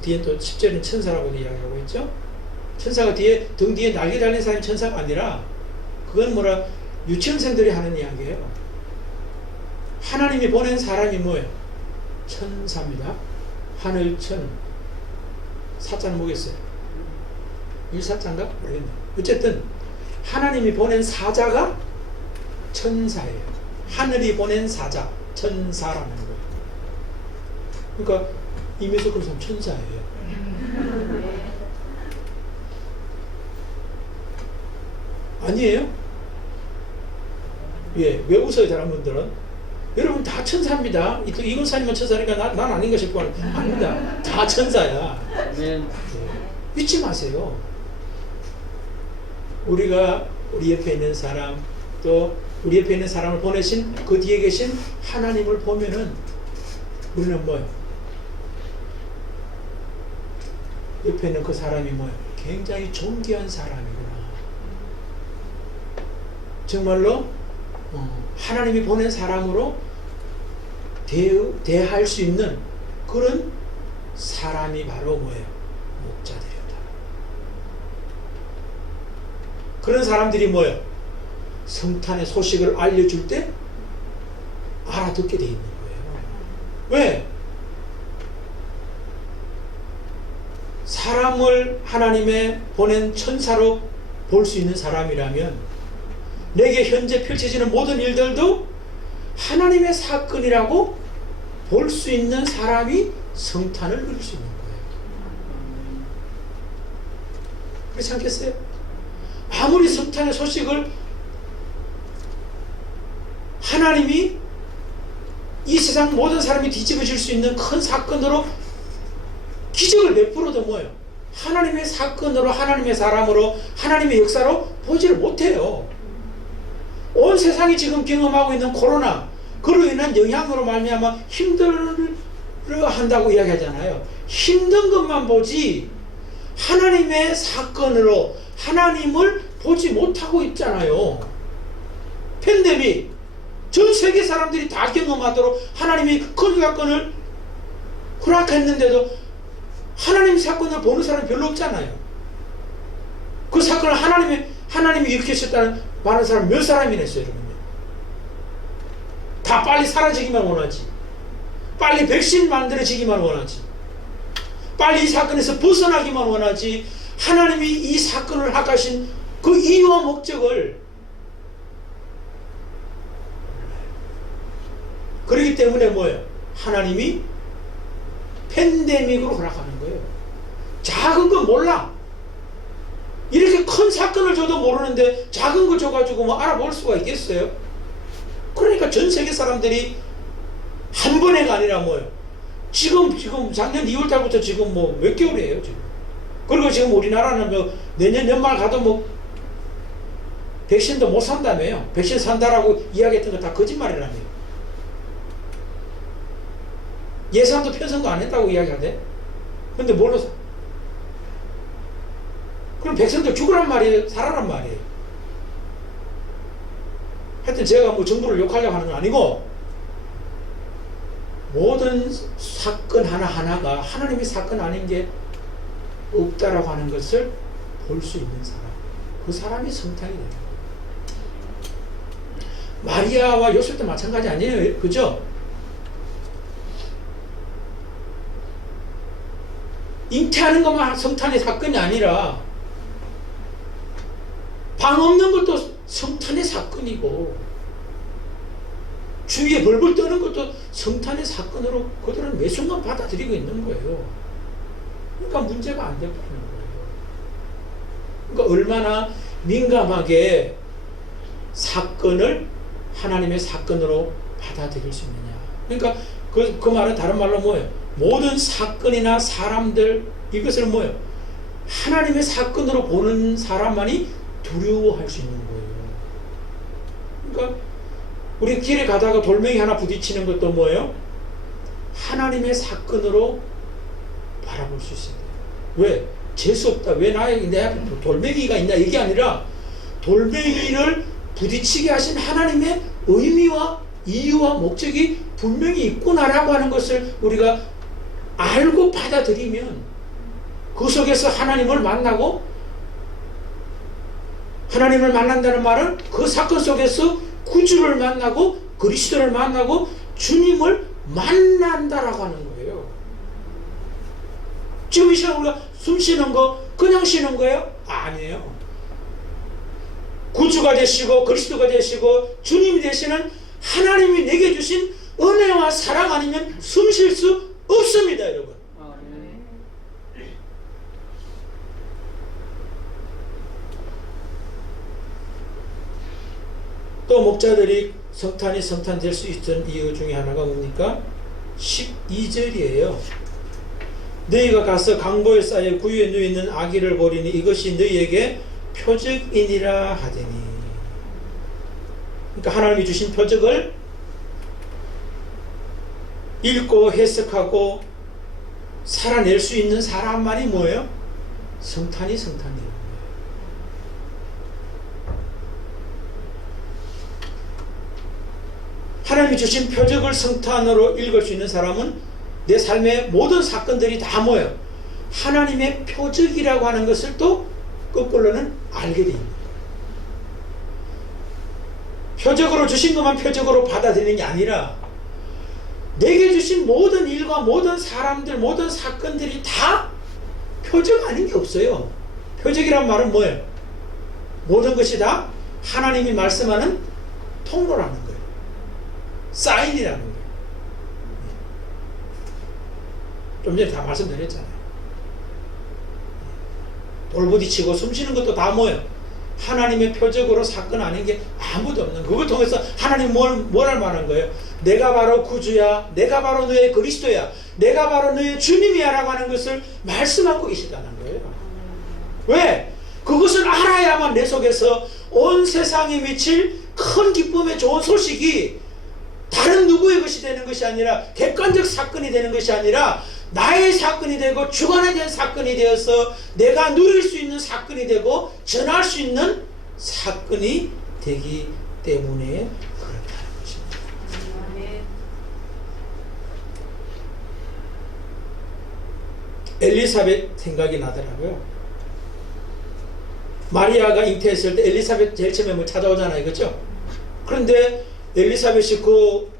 뒤에 또 10절은 천사라고 이야기하고 있죠. 천사가 등 뒤에 날개 달린 사람이 천사가 아니라 그건 유치원생들이 하는 이야기예요. 하나님이 보낸 사람이 뭐예요? 천사입니다. 하늘천. 사자는 뭐겠어요? 일사자인가? 모르겠네. 어쨌든 하나님이 보낸 사자가 천사예요. 하늘이 보낸 사자, 천사라는 거예요. 그러니까 임에서 그런 사람 천사예요. 아니에요? 예, 왜 웃어요, 다른 분들은? 여러분 다 천사입니다. 이근사님은 천사니까 난 아닌 거 싶고 아닙니다. 다 천사야. 잊지 마세요. 우리가 우리 옆에 있는 사람 또 우리 옆에 있는 사람을 보내신 그 뒤에 계신 하나님을 보면은 우리는 뭐예요? 옆에 있는 그 사람이 뭐예요? 굉장히 존귀한 사람이구나. 정말로 하나님이 보낸 사람으로 대할 수 있는 그런 사람이 바로 뭐예요? 목자들이었다. 그런 사람들이 뭐예요? 성탄의 소식을 알려줄 때 알아듣게 돼 있는 거예요. 왜? 사람을 하나님의 보낸 천사로 볼 수 있는 사람이라면 내게 현재 펼쳐지는 모든 일들도 하나님의 사건이라고 볼 수 있는 사람이 성탄을 누릴 수 있는 거예요. 그렇지 않겠어요? 아무리 성탄의 소식을 하나님이 이 세상 모든 사람이 뒤집어질 수 있는 큰 사건으로 기적을 베풀어도 뭐예요? 하나님의 사건으로 하나님의 사람으로 하나님의 역사로 보지를 못해요. 온 세상이 지금 경험하고 있는 코로나 그로 인한 영향으로 말미암아 힘들어 한다고 이야기하잖아요. 힘든 것만 보지 하나님의 사건으로 하나님을 보지 못하고 있잖아요. 팬데믹, 전 세계 사람들이 다 경험하도록 하나님이 큰 사건을 허락했는데도 하나님 사건을 보는 사람이 별로 없잖아요. 그 사건을 하나님이 일으켰다는 많은 사람 몇 사람이나 있어요, 여러분요. 다 빨리 사라지기만 원하지. 빨리 백신 만들어지기만 원하지. 빨리 이 사건에서 벗어나기만 원하지. 하나님이 이 사건을 허락하신 그 이유와 목적을 그렇기 때문에 뭐예요? 하나님이 팬데믹으로 허락하는 거예요. 작은 건 몰라. 이렇게 큰 사건을 줘도 모르는데 작은 거 줘가지고 뭐 알아볼 수가 있겠어요? 그러니까 전 세계 사람들이 한 번에가 아니라 뭐예요? 지금 작년 2월달부터 지금 뭐 몇 개월이에요 지금. 그리고 지금 우리나라는 뭐 내년 연말 가도 뭐 백신도 못 산다며요. 백신 산다라고 이야기했던 거 다 거짓말이라며요. 예산도 편성도 안 했다고 이야기하대. 근데 뭘로 사? 그럼 백성들 죽으란 말이에요? 살아란 말이에요? 하여튼 제가 뭐 정부를 욕하려고 하는 건 아니고, 모든 사건 하나하나가 하나님의 사건 아닌 게 없다라고 하는 것을 볼 수 있는 사람, 그 사람이 성탄이 되는 거예요. 마리아와 요셉도 마찬가지 아니에요? 그죠? 잉태하는 것만 성탄의 사건이 아니라 방 없는 것도 성탄의 사건이고, 주위에 벌벌 떠는 것도 성탄의 사건으로 그들은 매 순간 받아들이고 있는 거예요. 그러니까 문제가 안 되고 있는 거예요. 그러니까 얼마나 민감하게 사건을 하나님의 사건으로 받아들일 수 있느냐. 그러니까 그 말은 다른 말로 뭐예요? 모든 사건이나 사람들, 이것을 뭐예요? 하나님의 사건으로 보는 사람만이 두려워할 수 있는 거예요. 그러니까 우리 길에 가다가 돌멩이 하나 부딪히는 것도 뭐예요? 하나님의 사건으로 바라볼 수 있어요. 왜? 재수없다. 왜 내 앞에 돌멩이가 있냐? 이게 아니라 돌멩이를 부딪히게 하신 하나님의 의미와 이유와 목적이 분명히 있구나라고 하는 것을 우리가 알고 받아들이면, 그 속에서 하나님을 만나고, 하나님을 만난다는 말은 그 사건 속에서 구주를 만나고 그리스도를 만나고 주님을 만난다라고 하는 거예요. 지금 이 시간 우리가 숨 쉬는 거 그냥 쉬는 거예요? 아니에요. 구주가 되시고 그리스도가 되시고 주님이 되시는 하나님이 내게 주신 은혜와 사랑 아니면 숨 쉴 수 없습니다, 여러분. 또 목자들이 성탄이 성탄 될 수 있던 이유 중에 하나가 뭡니까? 12절이에요. 너희가 가서 강보에 쌓여 구유에 누이는 아기를 보리니 이것이 너희에게 표적이니라 하더니. 그러니까 하나님이 주신 표적을 읽고 해석하고 살아낼 수 있는 사람만이 뭐예요? 성탄이 성탄이에요. 하나님이 주신 표적을 성탄으로 읽을 수 있는 사람은 내 삶의 모든 사건들이 다 뭐예요? 하나님의 표적이라고 하는 것을 또 거꾸로는 알게 됩니다. 표적으로 주신 것만 표적으로 받아들이는 게 아니라 내게 주신 모든 일과 모든 사람들, 모든 사건들이 다 표적 아닌 게 없어요. 표적이란 말은 뭐예요? 모든 것이 다 하나님이 말씀하는 통로라는 거예요. 사인이라는 거예요. 좀 전에 다 말씀드렸잖아요. 돌부딪히고 숨쉬는 것도 다 뭐예요? 하나님의 표적으로 사건 아닌 게 아무도 없는, 그걸 통해서 하나님 뭘 할 만한 거예요? 내가 바로 구주야, 내가 바로 너의 그리스도야, 내가 바로 너의 주님이야 라고 하는 것을 말씀하고 계시다는 거예요. 왜? 그것을 알아야만 내 속에서 온 세상에 미칠 큰 기쁨의 좋은 소식이 다른 누구의 것이 되는 것이 아니라 객관적 사건이 되는 것이 아니라 나의 사건이 되고 주관에 대한 사건이 되어서 내가 누릴 수 있는 사건이 되고 전할 수 있는 사건이 되기 때문에 그렇다는 것입니다. 엘리사벳 생각이 나더라고요. 마리아가 잉태했을 때 엘리사벳 제일 처음에 뭐 찾아오잖아요. 그렇죠? 그런데 엘리사벳이 그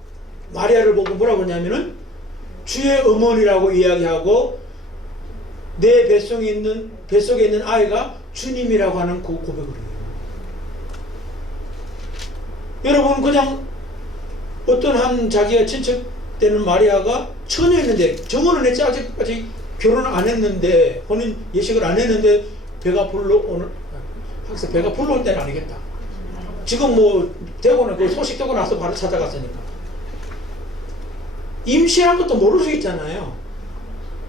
마리아를 보고 뭐라고 하냐면은 주의 어머니라고 이야기하고 내 뱃속에 있는 아이가 주님이라고 하는 그 고백을 해요. 여러분 그냥 어떤 한 자기가 친척 되는 마리아가 처녀였는데 정혼을 했지 아직 결혼을 안 했는데 혼인 예식을 안 했는데 배가 불러오는 항상 배가 불러올 때는 아니겠다. 지금 뭐 대구는 그 소식 듣고 나서 바로 찾아갔으니까 임신한 것도 모를 수 있잖아요.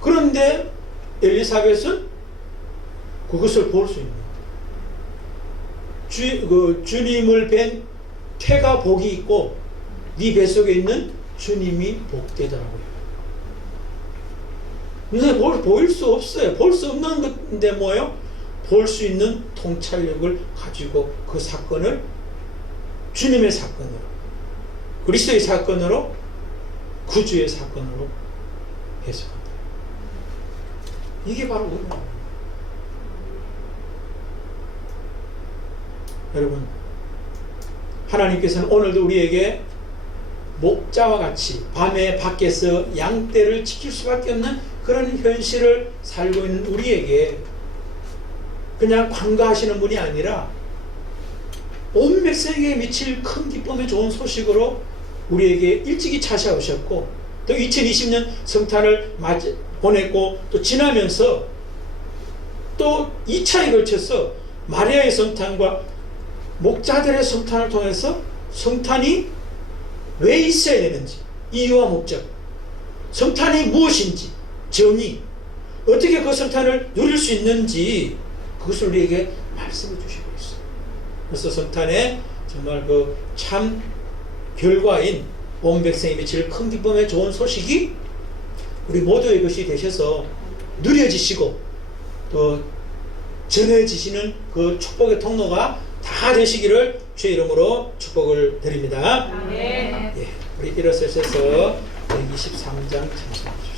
그런데 엘리사벳은 그것을 볼 수 있는 주님을 뵌 태가 복이 있고 네 뱃속에 있는 주님이 복되더라고요. 근데 보일 수 없어요. 볼 수 없는 건데 뭐예요? 볼 수 있는 통찰력을 가지고 그 사건을 주님의 사건으로 그리스도의 사건으로 구주의 사건으로 해석한다. 이게 바로 은혜입니다. 여러분 하나님께서는 오늘도 우리에게 목자와 같이 밤에 밖에서 양떼를 지킬 수밖에 없는 그런 현실을 살고 있는 우리에게 그냥 관가하시는 분이 아니라 온 백성에게 미칠 큰 기쁨의 좋은 소식으로 우리에게 일찍이 찾아오셨고 또 2020년 성탄을 보냈고 또 지나면서 또 2차에 걸쳐서 마리아의 성탄과 목자들의 성탄을 통해서 성탄이 왜 있어야 되는지 이유와 목적 성탄이 무엇인지 정의 어떻게 그 성탄을 누릴 수 있는지 그것을 우리에게 말씀해 주시고 있어요. 그래서 성탄에 정말 그 참 결과인 온 백성이 미칠 큰 기쁨의 좋은 소식이 우리 모두의 것이 되셔서 누려지시고 또 전해지시는 그 축복의 통로가 다 되시기를 주의 이름으로 축복을 드립니다. 아멘. 예, 우리 일어서셔서 123장 찬송합시다.